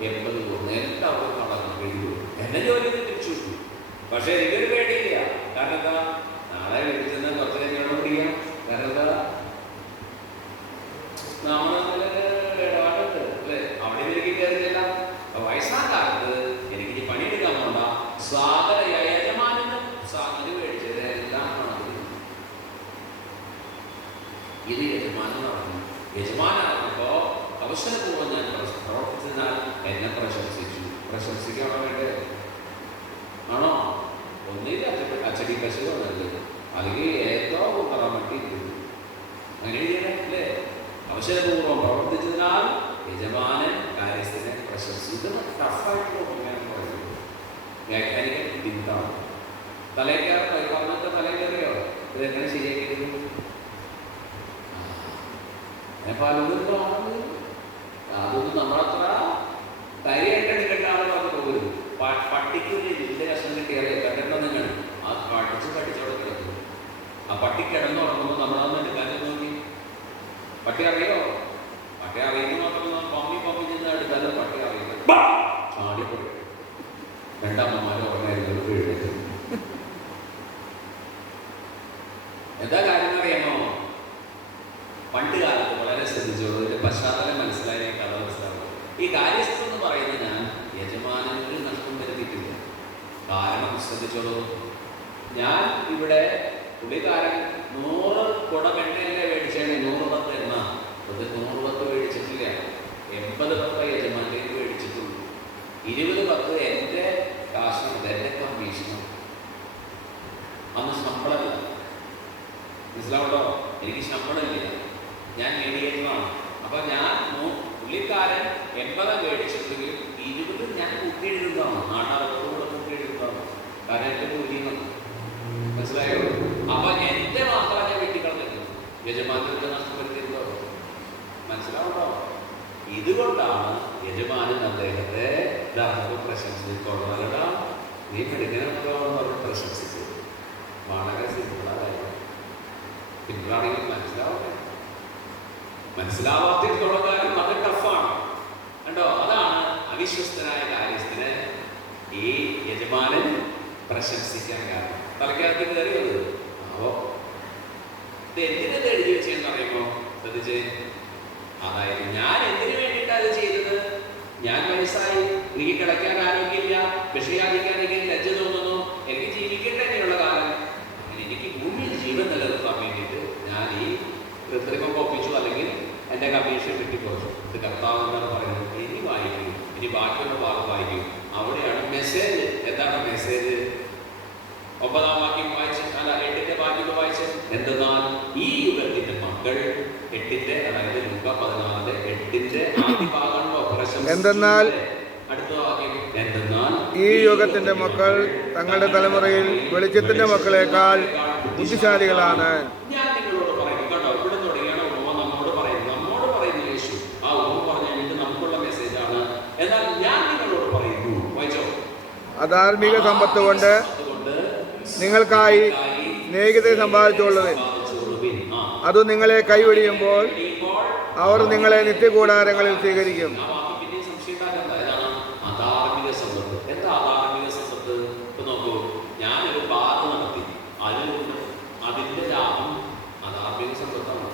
80 ഗോതമ്പ്. എല്ലാവർക്കും കളഞ്ഞു എഴുതി. എന്നെ ജോലി തിരിച്ചു വിട്ടു. പക്ഷെ എനിക്കൊരു പേടിയില്ല. കാരണം എന്താ? നാളെ വീട്ടിൽ ചെന്ന് കുറച്ച് കഴിഞ്ഞോട് പിടിക്കാം. കാരണം എന്താ? നമ്മൾ ഇടപാടുണ്ട് അല്ലേ? അവിടെ എനിക്ക് കയറിയില്ല. വയസ്സാം കാലത്ത് എനിക്ക് പണിയെടുക്കാൻ പോണ്ട. സ്വാഗത യജമാനും സ്വാഗതം മേടിച്ചത് എല്ലാം നടന്നു. ഇത് യജമാനം നടന്നു. യജമാനാകുമ്പോ അവസരപൂർവ്വം ഞാൻ പ്രവർത്തിച്ചതിനാൽ എന്നെ പ്രശംസിച്ചു. പ്രശംസിക്കാണോ വേണ്ടേ? ആണോ? ഒന്നില്ല അച്ചടി കശുവോ നല്ലത്, അല്ലെങ്കിൽ ഏതോ പറയാൻ പറ്റിയിട്ടുണ്ട്. അങ്ങനെ ചെയ്യണല്ലേ? അവസരപൂർവ്വം പ്രവർത്തിച്ചതിനാൽ യജമാനൻ കാര്യസ്ഥനെ പ്രശംസിച്ചു. ടഫായിട്ട് പറയുന്നത് വ്യാഖ്യാനിക്കാൻ ബുദ്ധിമുട്ടാണ്. തലേക്കയറി പറഞ്ഞിട്ട് തലേക്കയറിയോ? ഇതെങ്ങനെ ശരിയാക്കിയിരുന്നു? അതൊന്നും നമ്മളത്ര തരിയായിട്ട് എടുക്കേണ്ട ആൾ പറഞ്ഞു പോകരുത്. പട്ടിക്ക് ഇതിൻ്റെ കഷ്ണം കിട്ടിയാലേ കണ്ടെന്ന് കാണും. ആ പഠിച്ചോടെ കിടക്കും. ആ പട്ടി കിടന്നുറങ്ങുമ്പോൾ നമ്മളതൊന്നും എടുക്കാൻ നോക്കി. പട്ടി അറിയോ? പട്ടി അറിയുന്നു മാത്രം പമ്മി ചെന്ന് എടുത്താലും പട്ടി അറിയില്ല. ചാടിപ്പോയി. രണ്ടമ്മമാരും ഉറങ്ങായിരുന്നു എഴുന്നേറ്റ്. എന്താ കാര്യം അറിയാമോ? പണ്ട് കാലത്ത് വളരെ ശ്രദ്ധിച്ചോളൂ. ഇതിന്റെ പശ്ചാത്തലം മനസ്സിലായ കഥ മനസ്സിലാവും. ഈ കാര്യസ്ഥം എന്ന് പറയുന്നത് ഞാൻ യജമാനന് നഷ്ടം വരുത്തിയിട്ടില്ല. കാരണം ശ്രദ്ധിച്ചോളൂ, ഞാൻ ഇവിടെ പുള്ളിക്കാരൻ 100 കുടം എണ്ണയല്ലേ മേടിച്ചാണ്. 100 10 എണ്ണ. അത് 100 10 മേടിച്ചിട്ടില്ല. 80 10 യജമാനേക്ക് മേടിച്ചിട്ടുള്ളൂ. 20 10 എൻ്റെ കാശാണ്, എൻ്റെ കമ്മീഷനും. അന്ന് ശമ്പളമില്ല. മനസ്സിലാവട്ടോ? എനിക്ക് ശമ്പളമില്ല. ഞാൻ മീഡിയേറ്ററാണ്. അപ്പം ഞാൻ പുള്ളിക്കാരൻ 80 മേടിച്ചിട്ടുണ്ടെങ്കിൽ 20 ഞാൻ കൂട്ടിയെഴുതുന്നതാണ്. നാട്ടാളോടുകൂടെ കൂട്ടിയെഴുതുന്നതാണ്. കാരണം എൻ്റെ കൂലിയാണ്. മനസ്സിലായോ? അപ്പൊ എൻ്റെ മാത്രം ഞാൻ വെട്ടിക്കളഞ്ഞു. യജമാനത്തെ നഷ്ടപ്പെടുത്തിയിരുന്നോ? മനസ്സിലാവട്ടോ? ഇതുകൊണ്ടാണ് യജമാനൻ അദ്ദേഹത്തെ പ്രശംസിക്കൊള്ളതാ. നീ മെഡിക്കനൊക്കെ പ്രശംസിച്ചത് വളരെ സിമ്പിളായ കാര്യം. പിന്നീടാണെങ്കിൽ മനസ്സിലാവട്ടെ. മനസ്സിലാവാത്തിടത്തോളം കാലം അത് ടഫാണ്. കണ്ടോ? അതാണ് അവിശ്വസ്തനായ കാര്യസ്ഥന് ഈ യജമാനൻ പ്രശംസിക്കാൻ കാരണം. തലക്കകത്ത് കയറിയത്. അപ്പോ ഇത് എന്തിനത് എഴുതി വെച്ചെന്ന് അറിയുമോ? ശ്രദ്ധിച്ച്. അതായത് ഞാൻ എന്തിനു വേണ്ടിയിട്ടാണ് അത് ചെയ്തത്? ഞാൻ വയസ്സായി, എനിക്ക് കിടക്കാൻ ആരോഗ്യമില്ല, വിഷയാദിക്കാൻ എനിക്ക് ലജ്ജ തോന്നുന്നു, എനിക്ക് ജീവിക്കേണ്ട ഇങ്ങനെയുള്ള കാലം. അങ്ങനെ എനിക്ക് ഭൂമിയിൽ ജീവൻ നിലനിർത്താൻ വേണ്ടിയിട്ട് ഞാൻ ഈ കൃത്രിമം ഒപ്പിച്ചു, അല്ലെങ്കിൽ എൻ്റെ കമ്മീഷൻ കിട്ടിപ്പോച്ചു. ഇത് കർത്താവ് എന്നാണ് പറയുന്നത്. ഇനി വായിക്കും, ഇനി ബാക്കിയുള്ള ഭാഗം വായിക്കും. അവിടെയാണ് മെസ്സേജ്. എന്താണ് മെസ്സേജ്? 9-ാം വാക്യം വായിച്ച്, അല്ല 8-ന്റെ വാക്യം വായിച്ച്. എന്തെന്നാൽ ഈ യുഗത്തിന്റെ മക്കൾ 8-ന്റെ, അതായത് ലൂക്കാ 14-ന്റെ 8-ന്റെ ആദ്യ ഭാഗമാണല്ലോ പ്രശംസ. എന്തെന്നാൽ അടുത്ത വാക്യം, എന്തെന്നാൽ ഈ യുഗത്തിന്റെ മക്കൾ തങ്ങളുടെ തലമുറയിൽ വെളിച്ചത്തിന്റെ മക്കളെക്കാൾ ബുദ്ധിശാലികളാണ്. ഞാൻ നിങ്ങളോട് പറയും. കണ്ടോ? ഇവിടെ തുടങ്ങിയാണ് ഉപമ നമ്മോട് പറയുന്നത്. നമ്മോട് പറയുന്ന യേശു ആ ഉപമ പറഞ്ഞിട്ട് നമുക്കുള്ള മെസ്സേജാണ്. എന്നാൽ ഞാൻ നിങ്ങളോട് പറയുന്നു. വായിച്ചോ. അധാർമിക സമ്പത്ത് കൊണ്ട് നിങ്ങൾക്കായി സ്നേഹിതരെ സമ്പാദിച്ചുകൊള്ളുവിൻ. അത് നിങ്ങളെ കൈവെടിയുമ്പോൾ അവർ നിങ്ങളെ നിത്യകൂടാരങ്ങളിൽ സ്വീകരിക്കും. അധാർമിക സമ്പത്ത്. എന്താ അധാർമിക സമ്പത്ത്? ഇപ്പൊ നോക്കൂ, ഞാനൊരു ബാധ നടത്തി, അതിന്റെ ലാഭം അധാർമിക സമ്പത്താണ്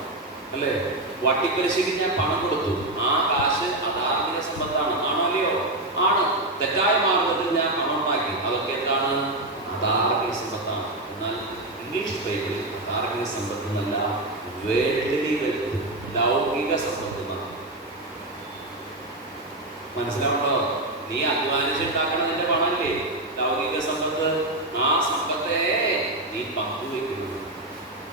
അല്ലേ? വട്ടിപ്പലിശയ്ക്ക് ഞാൻ പണം കൊടുത്തു, ആ കാശ് അധാർമിക സമ്പത്താണ്. ആണോ അല്ലയോ? ആണ്. തെറ്റായ മാർഗത്തിൽ ഞാൻ പണം ഉണ്ടാക്കി, അതൊക്കെ എന്താണ്? അധാർമിക സമ്പത്താണ്. എന്നാൽ ഇംഗ്ലീഷ് ബൈബിളിൽ അധാർമിക സമ്പത്തെന്നല്ല, ലൗകിക സമ്പത്ത് എന്നാണ്. മനസ്സിലാവുണ്ടോ? നീ അധ്വാനിച്ചുണ്ടാക്കണം നിന്റെ പണമല്ലേ ലൗകിക സമ്പത്ത്. ആ സമ്പത്തെ നീ പങ്കുവെക്കുന്നു.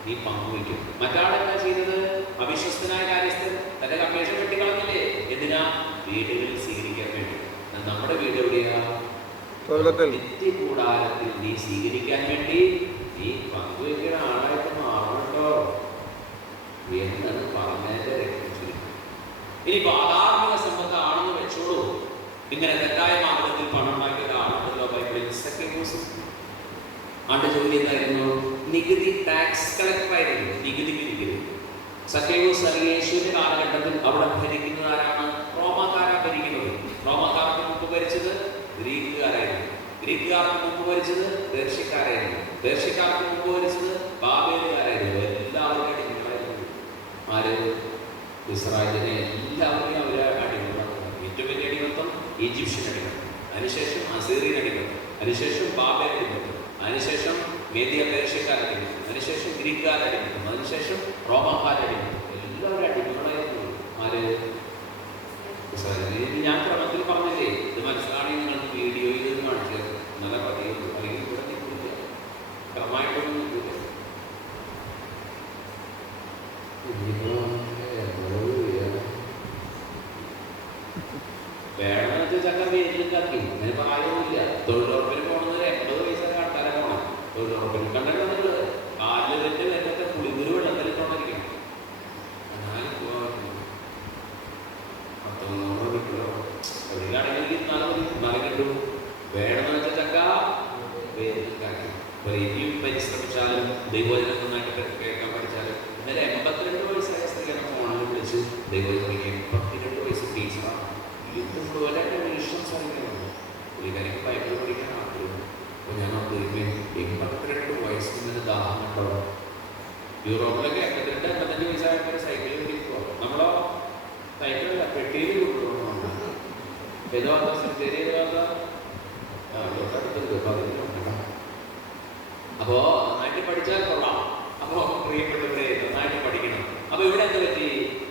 നീ പങ്കുവയ്ക്കും. മറ്റാളെന്താ ചെയ്തത്? അവിശ്വസ്തനായ കാര്യസ്ഥൻ തന്റെ കമ്മീഷൻ വെട്ടിക്കളഞ്ഞില്ലേ? എന്തിനാ? വീടുകളിൽ സ്വീകരിക്കാൻ വേണ്ടി. നമ്മുടെ വീട് എവിടെയാ? നിത്യകൂടാരത്തിൽ നീ സ്വീകരിക്കാൻ വേണ്ടി നീ പങ്കുവയ്ക്കുന്ന ആളായിട്ട് മാറണട്ടോ എന്നത് പറഞ്ഞതിന്റെ രക്ഷ. ഇനിയിപ്പോ അധാർമിക സമ്പത്താണെന്ന് വെച്ചോളൂ. ഇങ്ങനെ തെറ്റായ മാർഗത്തിൽ പണം ഉണ്ടാക്കിയ ഒരാളുണ്ടല്ലോ ബൈബിളിൽ, സക്കേവൂസ്. ആണ്ട് ജോലി എന്തായിരുന്നു? നികുതി, ടാക്സ് കളക്ടർ ആയിരുന്നു. നികുതി പിരിക്കല്. സക്കേവൂസ് അല്ലെങ്കിൽ യേശുവിന്റെ കാലഘട്ടത്തിൽ അവിടെ ഭരിക്കുന്നത് ആരാണ്? റോമാക്കാരാണ് ഭരിക്കുന്നത്. റോമാക്കാർക്ക് മുമ്പ് ഭരിച്ചത് ഗ്രീക്കുകാരായിരുന്നു. ഗ്രീക്കുകാർക്ക് മുമ്പ് ഭരിച്ചത് പേർഷ്യക്കാരായിരുന്നു. പേർഷ്യക്കാർക്ക് മുമ്പ് ഭരിച്ചത് ബാബേലുകാരായിരുന്നു. എല്ലാവരും അടിമകളായിരുന്നു. ആര്? ഇസ്രായേലിനെ എല്ലാവരെയും അവരെ അടിമകളാണ്. ഏറ്റവും വലിയ അടിമത്തം ഈജിപ്ഷ്യൻ അടിമത്തം, അതിനുശേഷം അസീറിയൻ അടിമത്തം, അതിനുശേഷം ബാബേൽ അടിമത്തം, അതിനുശേഷം മേദ്യ പേർഷ്യക്കാരുടെ അടിമത്തം, അതിനുശേഷം ഗ്രീക്കുകാരുടെ അടിമത്തം, അതിനുശേഷം റോമാക്കാരുടെ അടിമത്തം. എല്ലാവരും അടിമകളായിരുന്നു. ആര്? ഞാൻ ക്രമത്തിൽ പറഞ്ഞില്ലേ, ഇത് മനസ്സിലാണെങ്കിൽ നിങ്ങൾക്ക് വീഡിയോയിൽ ഇത് കാണിച്ചു നല്ല പതിവ്. അല്ലെങ്കിൽ ഇവിടെ നിൽക്കില്ല, ക്രമമായിട്ടൊന്നും നിൽക്കില്ല. വേണമെന്ന് വെച്ചാൽ ചക്ക വീട്ടിലേക്കാക്കി. അങ്ങനെ പ്രായമൊന്നുമില്ല. തൊഴിലുറപ്പിന് പോകണമെന്ന് 80 വയസ്സായ ആൾക്കാരെ പോകണം. തൊഴിലുറപ്പിന് കണ്ടിട്ട് നിങ്ങൾ കാലിലിന്റെ വേണ്ടൊക്കെ പുളിങ്കുരു വെള്ളത്തിലിട്ടോണ്ടിരിക്കണം. എവിടെയാണെങ്കിൽ നാളെ കിട്ടും. വേണമെന്ന് വെച്ചാൽ ചക്ക വേദിക്കാക്കി. ഇനിയും പരിശ്രമിച്ചാലും ദൈവവചനം നന്നായിട്ട് കേൾക്കാൻ പഠിച്ചാലും. ഇന്നലെ 82 വയസ്സായ സ്ത്രീകളെ ഫോണിൽ വിളിച്ച് ദൈവവചനം 82 വയസ്സ് ടീച്ചറാണ്. ഇത് മുഴുവനായിട്ട് വിശ്വാസം അറിയണം. പുള്ളിക്കാരിക്ക് ബൈബിൾ പഠിക്കാൻ ആഗ്രഹം. അപ്പോൾ ഞാൻ 82 വയസ്സിന് ദാഹം കണ്ടോ? യൂറോപ്പിലൊക്കെ 82-85 വയസ്സായപ്പോൾ സൈക്കിളിൽ പിടിക്കുക. നമ്മളോ സൈക്കിളല്ല, പെട്ടിയിൽ കൊണ്ടുപോകണം. ഏതോ സെക്രട്ടേറിയ അപ്പോ നന്നായിട്ട് പഠിച്ചാൽ കൊള്ളാം. അപ്പോ പ്രിയപ്പെട്ടവരെ നന്നായിട്ട് പഠിക്കണം. അപ്പൊ ഇവിടെ എന്ത് പറ്റി?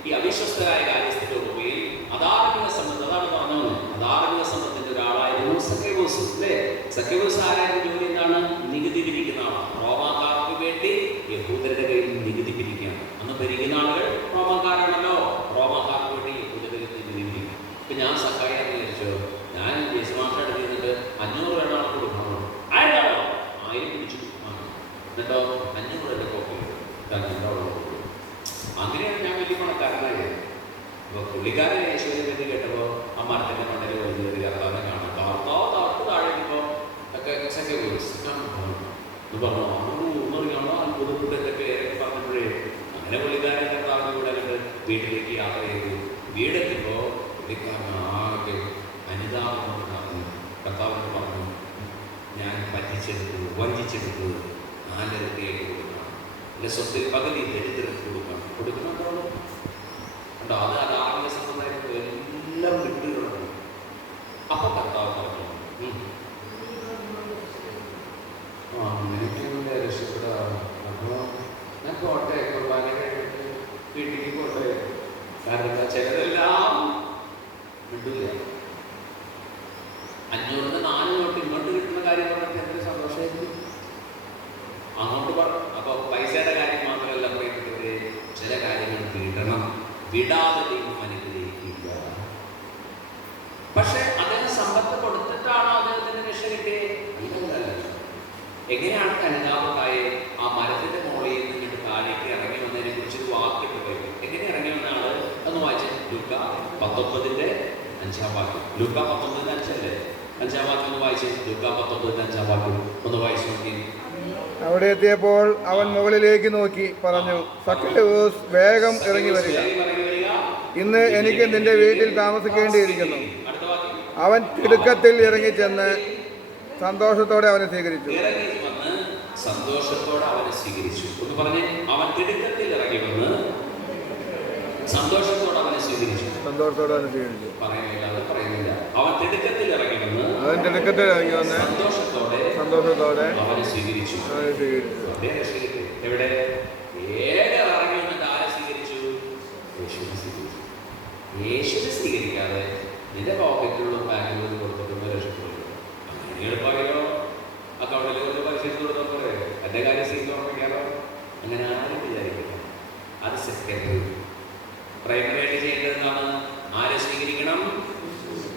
ഈ അവിശ്വസ്തരായ കാര്യസ്ഥരോട് പോയി അധാർമിക സമ്പത്ത്, അതാണ് പറഞ്ഞത്, അധാർമിക സമ്പത്തിന്റെ ഒരാളായിരുന്നു സക്കേവൂസ്. അല്ലേ? സക്കേവൂസ് ആരായിരുന്നു? ജോലി എന്താണ്? നികുതി പിരിക്കുന്ന ആളാണ്. റോമാക്കാർക്ക് വേണ്ടി യഹൂദരുടെ കയ്യിൽ നികുതി പിരിക്കുകയാണ്. അന്ന് ഭരിക്കുന്ന ആളുകൾ റോമാക്കാരാണല്ലോ. റോമാക്കാർക്ക് വേണ്ടി യഹൂദരുടെ നികുതി പിരിക്കും. ഇപ്പൊ ഞാൻ സക്കായിന്ന് വിചാരിച്ചോ, ഞാൻ യേശുമാരുടെ അടുത്ത് നിന്നിട്ട് 500 രൂപ കൊടുക്കണോ? 1000 പിടിച്ചു. എന്നിട്ടോ 500 രൂപ കോപ്പി അങ്ങനെയാണ് ഞാൻ വലിയ പണക്കാരനായത്. അപ്പോൾ പുള്ളിക്കാരൻ യേശുവിനെ പറ്റി കേട്ടപ്പോൾ ആ മരത്തിൻ്റെ മണ്ടയിൽ വലിയ കർത്താവിനെ കാണാം. തൊട്ട് താഴെ ഇപ്പോൾ ഒക്കെ പറഞ്ഞു ഒന്നറിയാമോ അത്ഭുതപ്പെട്ട പേരൊക്കെ പറഞ്ഞപ്പോഴേ അങ്ങനെ പുള്ളിക്കാരൻ കർത്താവിൻ്റെ കൂടെ കണ്ട് വീട്ടിലേക്ക് യാത്ര ചെയ്തു. വീടെത്തുമ്പോൾ പുള്ളിക്കാരൻ ആകെ അനുതാപം കൊണ്ട് പറഞ്ഞു. കർത്താവിനോട് പറഞ്ഞു, ഞാൻ പറ്റിച്ചെടുത്തു, വഞ്ചിച്ചെടുത്തു, 4 ഇരട്ടിയായിട്ട് കൊടുക്കണം. എൻ്റെ സ്വത്തിൽ പകുതി ദരിദ്രർക്ക് കൊടുക്കണം. കൊടുക്കുന്നുണ്ടോ? ഉണ്ടോ? അത് അധാർമിക സമ്പ്രദായത്തിൽ എല്ലാം വിട്ടുകിടന്നു. അപ്പൊ കർത്താവ് പറഞ്ഞു, അങ്ങനെയൊക്കെ രക്ഷപ്പെടാം. അപ്പോൾ ഞാൻ പോട്ടെ, കുർബാന കഴിഞ്ഞിട്ട് വീട്ടിലേക്ക് പോട്ടെ. കാരണം ചിലരെല്ലാം വിട്ടില്ല. 500-ന് 4 നോട്ട് ഇങ്ങോട്ട് കിട്ടുന്ന കാര്യം പറഞ്ഞിട്ട് എന്തൊരു സന്തോഷമായിരുന്നു. അങ്ങോട്ട് പറഞ്ഞു. അപ്പോൾ പൈസയുടെ കാര്യം മാത്രമല്ല പ്രിയപ്പെട്ടവരെ, ചില കാര്യങ്ങൾ വിടണം. വിടാതെ ദൈവം അനുഗ്രഹിക്കില്ല. പക്ഷെ അദ്ദേഹം സമ്പത്ത് കൊടുത്തിട്ടാണോ അദ്ദേഹത്തിന് രക്ഷ കിട്ടിയേ? ഇല്ലല്ല. എങ്ങനെയാണ് കന്യാവത്തായ ആ മരത്തിന്റെ മുകളിൽ നിന്നിട്ട് താഴേക്ക് ഇറങ്ങി വന്നതിനെ കുറിച്ചൊരു വാക്കിട്ട് പോയി. എങ്ങനെ ഇറങ്ങി വന്ന ആള് എന്ന് വായിച്ച ലൂക്ക 19:5 വാക്യം. ലൂക്ക 19:5 അല്ലേ? 5 വാക്യം ഒന്ന് വായിച്ച്. ലൂക്ക 19:5 വാക്യം ഒന്ന് വായിച്ചു നോക്കി. അവിടെ എത്തിയപ്പോൾ അവൻ മുകളിലേക്ക് നോക്കി പറഞ്ഞു, സക്കേവൂസ്, വേഗം ഇറങ്ങി വരിക, ഇന്ന് എനിക്ക് നിന്റെ വീട്ടിൽ താമസിക്കേണ്ടിയിരിക്കുന്നു. അവൻ തിടുക്കത്തിൽ ഇറങ്ങിച്ചെന്ന് സന്തോഷത്തോടെ അവനെ സ്വീകരിച്ചു. സന്തോഷത്തോടെ അവനെ സ്വീകരിച്ചു എന്ന് പറഞ്ഞ് അവൻ തിടുക്കത്തിൽ ഇറങ്ങി വന്ന് സന്തോഷത്തോടെ അവനെ സ്വീകരിച്ചു. സന്തോഷത്തോടെ അവനെ സ്വീകരിച്ചു പറയുന്നില്ല, അത് പറയുന്നില്ല. അവൻ തിടുക്കത്തിൽ ഇറങ്ങി വന്ന് സന്തോഷത്തോടെ അവനെ സ്വീകരിച്ചു. എവിടെ? വേഗം ഇറങ്ങി വന്നിട്ട് ആരെ സ്വീകരിച്ചു? യേശുവിനെ സ്വീകരിച്ചു. യേശുവിനെ സ്വീകരിക്കാതെ നിന്റെ പോക്കറ്റിലുള്ള ബാങ്കിലൊന്നും കൊടുത്തിട്ടൊന്നും രക്ഷപ്പെടുന്നു. അങ്ങനെ എളുപ്പമായോ? അക്കൗണ്ടിൽ കൊണ്ട് പൈസ കൊടുത്താൽ പോലെ എൻ്റെ കാര്യം സീറ്റ് ഓർമ്മിക്കാറോ? അങ്ങനെ ആരും വിചാരിക്കില്ല. അത് സെക്കൻഡറി. പ്രൈമറി ആയിട്ട് ചെയ്യേണ്ടത് എന്താണ്? ആരെ സ്വീകരിക്കണം?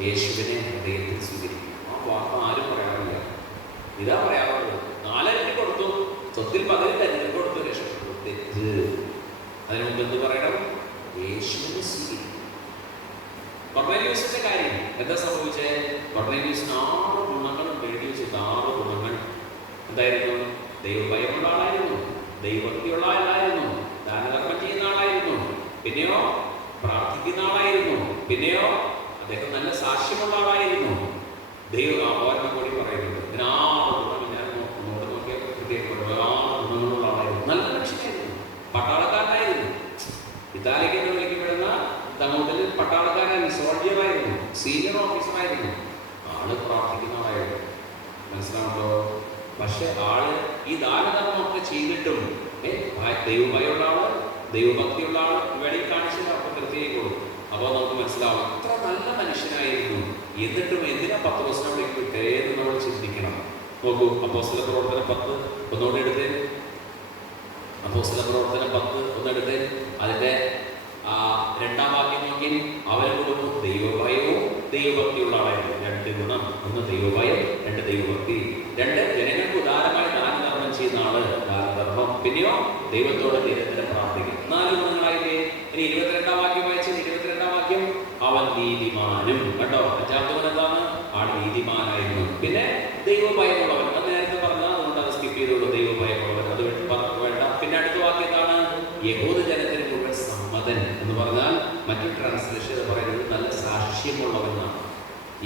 യേശുവിനെ ഹൃദയത്തിൽ സ്വീകരിക്കണം. ആ വാക്ക് ആരും പറയാറില്ല. ഇതാ പറയാറുള്ളത്. 4 കൊടുത്തു, സ്വത്തിൽ 10 കൊടുത്തു, രക്ഷപ്പെട്ടു. തെറ്റ്. അതിന് മുമ്പ് എന്ത് പറയണം? യേശുവിനെ സ്വീകരിക്കും. കൊർന്നേലിയോസിന്റെ കാര്യം എന്താ സംഭവിച്ചേ? കൊർന്നേലിയോസിന് 6 ഗുണങ്ങളുണ്ട്. എഴുതി വെച്ചിട്ട് 6 ഗുണങ്ങൾ. എന്തായിരുന്നു? ദൈവഭയമുള്ള ആളായിരുന്നു, ദൈവഭക്തിയുള്ള ആളായിരുന്നു, ദാനധർമ്മം ചെയ്യുന്ന ആളായിരുന്നു, പിന്നെയോ പ്രാർത്ഥിക്കുന്ന ആളായിരുന്നു, പിന്നെയോ അദ്ദേഹം നല്ല സാക്ഷ്യമുള്ള ആളായിരുന്നു. ഓർമ്മ കൂടി പറയുന്നുണ്ട്. ഇതിന് 6 ഗുണങ്ങൾ. ഞാൻ നോട്ട് നോക്കിയാൽ കൃത്യമായിട്ട് 6 ഗുണങ്ങളുള്ള ആളായിരുന്നു. നല്ല മനുഷ്യനായിരുന്നു, പട്ടാളക്കാരനായിരുന്നു. ഇതാലിക്ക് എന്ന് വിളിക്കപ്പെടുന്ന തങ്ങോട്ടിൽ പട്ടാളക്കാരൻ, സോൾജിയറായിരുന്നു, സീനിയർ ഓഫീസറായിരുന്നു. ആള് പ്രാർത്ഥിക്കുന്ന ആളായിരുന്നു. മനസ്സിലാവുണ്ടോ? പക്ഷെ ആള് ഈ ദാനധർമ്മമൊക്കെ ചെയ്തിട്ടും ദൈവഭയമുള്ള ആള്, ദൈവഭക്തിയുള്ള ആള് വെളിയിൽ കാണിച്ചില്ല. അപ്പൊ കൃത്യമായിക്കോളൂ. അപ്പോൾ നമുക്ക് മനസ്സിലാവും അത്ര നല്ല മനുഷ്യനായിരുന്നു. എന്നിട്ടും എന്തിനാ പത്രോസിനോടേക്ക് വിട്ടേന്ന് നമ്മൾ ചിന്തിക്കണം. നോക്കൂ, അപ്പോസ്തല പ്രവർത്തനം 10 ഒന്നുകൂടെ എടുത്തേ. അപ്പോസ്തല പ്രവർത്തനം 10 ഒന്നെടുത്തേ. അതിന്റെ 2-ാം വാക്യം നോക്കി. അവരെ കൊടുക്കും ദൈവഭയവും ദൈവഭക്തിയുള്ള ആളായിരുന്നു. 2 ഗുണം. 1 ദൈവഭയം, 2 ദൈവഭക്തി. 2 ജനങ്ങൾക്ക് ഉദാരമായി ദാനധർമ്മം ചെയ്യുന്ന ആള്, ദാനധർമ്മം. പിന്നെയോ ദൈവത്തോട് നിരന്തരം പ്രാർത്ഥിക്കും. 4 ഗുണങ്ങളായില്ലേ? ഇനി 22-ാം വാക്യം വായിച്ചു. 22-ാം വാക്യം, അവൻ നീതിമാനും. കണ്ടോ? 5-ാമത്തെ ഗുണം എന്താണ്? ആൾ നീതിമാനായിരുന്നു. പിന്നെ ദൈവഭയമുള്ളവൻ. അത് നേരത്തെ പറഞ്ഞാൽ അതുകൊണ്ട് അത് സ്കിപ്പ് ചെയ്തോളൂ. ദൈവഭയമുള്ളവൻ അത് വേണ്ട. പിന്നെ അടുത്ത വാക്യം എന്താണ്? യഹൂദ ജനത്തിന് മുഴുവൻ സമ്മതൻ എന്ന് പറഞ്ഞാൽ മറ്റു ട്രാൻസ്ലേഷൻ പറയുന്നത് നല്ല സാക്ഷ്യമുള്ളവനാണ്.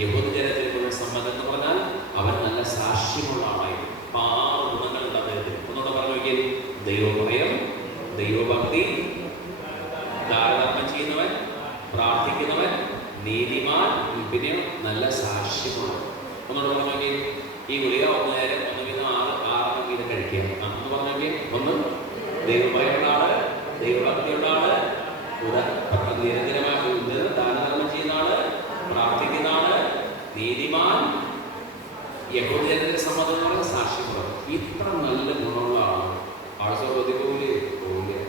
യഹൂദ ജനത്തിന് മുഴുവൻ സമ്മതൻ എന്ന് പറഞ്ഞാൽ അവൻ നല്ല സാക്ഷ്യമുള്ള ആളായിരുന്നു. 6 ഗുണങ്ങളുണ്ട് അദ്ദേഹത്തിന്. ഒന്നുകൂടെ പറഞ്ഞു നോക്കിയാൽ, ദൈവഭയം, ദൈവഭക്തി, ദാനധർമ്മം ചെയ്യുന്നവൻ, പ്രാർത്ഥിക്കുന്നവൻ, നീതിമാൻ, പിന്നെ നല്ല സാക്ഷ്യമുള്ള. ഒന്നുകൂടെ പറഞ്ഞു നോക്കിയാൽ, ഈ ഗുളിക 1 നേരം 1 വീതം 6 വീതം കഴിക്കുക. അന്ന് പറഞ്ഞു നോക്കിയാൽ, 1 ദൈവഭയമുള്ള ആള്, ദൈവഭക്തിയുള്ള ആള്, നിരന്തരമായി ദാനധർമ്മം ചെയ്യുന്ന ആള്, പ്രാർത്ഥിക്കുന്ന ആള്, നീതിമാൻ, യഹൂദജനത്തിന്റെ സമ്മതം എന്ന് പറയുന്ന സാക്ഷ്യമുള്ള. ഇത്ര നല്ല ഗുണമുള്ള ആളാണ്. ആള് സ്വർഗ്ഗത്തിൽ പോകില്ലേ? പോകില്ല.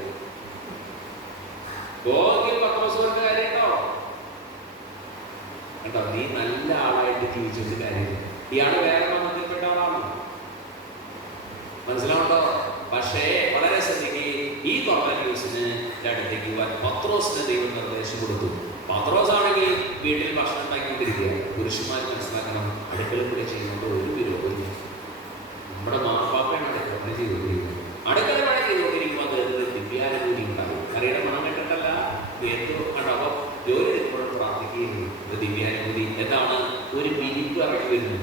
പത്രോസുകാർക്ക് കാര്യമുണ്ടോ? കേട്ടോ, നീ നല്ല ആളായിട്ട് ജീവിച്ചൊരു കാര്യം. ഇയാള് വേറെ മതത്തിൽപ്പെട്ട ആളാണ്. മനസ്സിലാവുണ്ടോ? പക്ഷേ വളരെ ശ്രദ്ധിക്കുക. ഈ കൊർന്നേലിയോസിന് അടുത്തേക്ക് പോകാൻ പത്രോസിന് ദൈവം നിർദ്ദേശം കൊടുത്തു. പത്രോസ് ആണെങ്കിൽ വീട്ടിൽ ഭക്ഷണം ഉണ്ടാക്കിക്കൊണ്ടിരിക്കുക. പുരുഷന്മാർ മനസ്സിലാക്കണം, അടുക്കള കൂടെ ചെയ്യുന്നത് ഒരു വിരോധമില്ല. നമ്മുടെ മാപ്പാപ്പയാണ് അടുക്കള ചെയ്തുകൊണ്ടിരിക്കുന്നത്. അടുക്കള പണി ചെയ്തുകൊണ്ടിരിക്കുമ്പോൾ അദ്ദേഹത്തിന് ദിവ്യാനുഭൂതി ഉണ്ടാകും. കറിയുടെ മണം കണ്ടിട്ടല്ല, എന്തോ കണ്ടപ്പോൾ ജോലി എടുക്കുമ്പോഴും പ്രാർത്ഥിക്കുകയും ദിവ്യാനുഭൂതി. എന്താണ്? ഒരു വിരിപ്പ് ഇറങ്ങി വരുന്നു.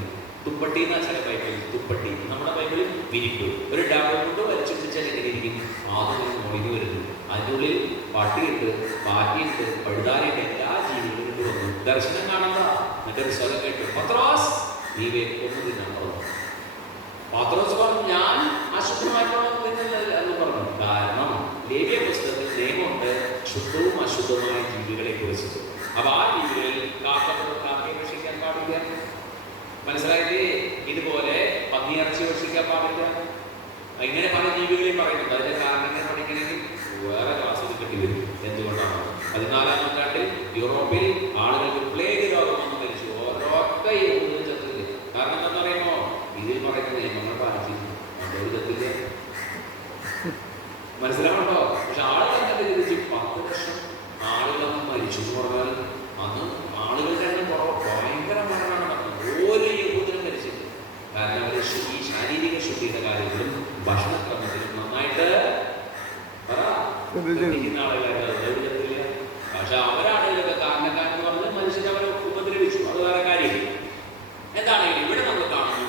തുപ്പട്ടി എന്നാ ചില ബൈബിളിൽ തുപ്പട്ടി, നമ്മുടെ ബൈബിളിൽ വിരിപ്പ്. ഒരു ഡബിൾ കൊണ്ട് വലിച്ചിട്ടിച്ചാൽ എങ്ങനെ ഇരിക്കും? ആദ്യം മൊഴിഞ്ഞു വരുന്നു. അതിൻ്റെ ഉള്ളിൽ പട്ടിയുണ്ട്, പാറ്റിയുണ്ട്, പഴുതാരയുണ്ട്, എല്ലാ ജീവികളും കൊണ്ട് വന്നു. ദർശനം കാണുക. മറ്റൊരു സ്ഥലം കേട്ടു, പത്രോസ് നീ വേക്കൊന്നും പത്രോസ് പറഞ്ഞു, ഞാൻ അശുദ്ധമായിട്ടുള്ള തിന്നില്ല എന്ന് പറഞ്ഞു. കാരണം ലേവ്യ പുസ്തകത്തിൽ നിയമമുണ്ട് ശുദ്ധവും അശുദ്ധവുമായ ജീവികളെ കുറിച്ച്. അപ്പൊ ആ ജീവികളിൽ കാക്കയെ ഭക്ഷിക്കാൻ പാടില്ല. മനസ്സിലായില്ലേ? ഇതുപോലെ പന്നിയിറച്ചി ഭക്ഷിക്കാൻ പാടില്ല. ഇങ്ങനെ പല ജീവികളെയും പറയുന്നുണ്ട്. അതിന്റെ കാരണങ്ങൾ പഠിക്കണമെങ്കിൽ വേറെ ക്ലാസ് കിട്ടി വരും. എന്തുകൊണ്ടാണ്? 14-ാം നൂറ്റാണ്ടിൽ യൂറോപ്പിൽ ആളുകൾക്ക് പ്ലേഗ് രോഗം വന്ന് മരിച്ചു. ഓരോക്കെ ചത്തില്ല. കാരണം എന്താ പറയുമോ? ഇതിൽ പറയുന്ന നിയമങ്ങൾ പാലിച്ചിരുന്നു. അതൊരു ചത്തില്ല. മനസ്സിലാവുണ്ടോ? പക്ഷെ ആളുകൾ തന്നെ തിരിച്ച് 10 വർഷം ആളുകളൊന്നും മരിച്ചു എന്ന് പറഞ്ഞാൽ അന്ന് ആളുകളുടെ എണ്ണം ഭയങ്കര മരണമാണ് നടന്നത്. ഓരോ യഹൂദനും മരിച്ചില്ല. കാരണം അവർ ഈ ശാരീരിക ശുദ്ധിയുടെ കാര്യത്തിലും ഭക്ഷണക്രമത്തിലും നന്നായിട്ട് ആളുകളായിട്ട്. പക്ഷെ അവരാളുകളൊക്കെ കാരണക്കാരെന്ന് പറഞ്ഞ് മനുഷ്യരെ അവരെ ഉപദ്രവിച്ചു. അത് വേറെ കാര്യം. എന്താണെങ്കിലും ഇവിടെ നമ്മൾ കാണുന്നു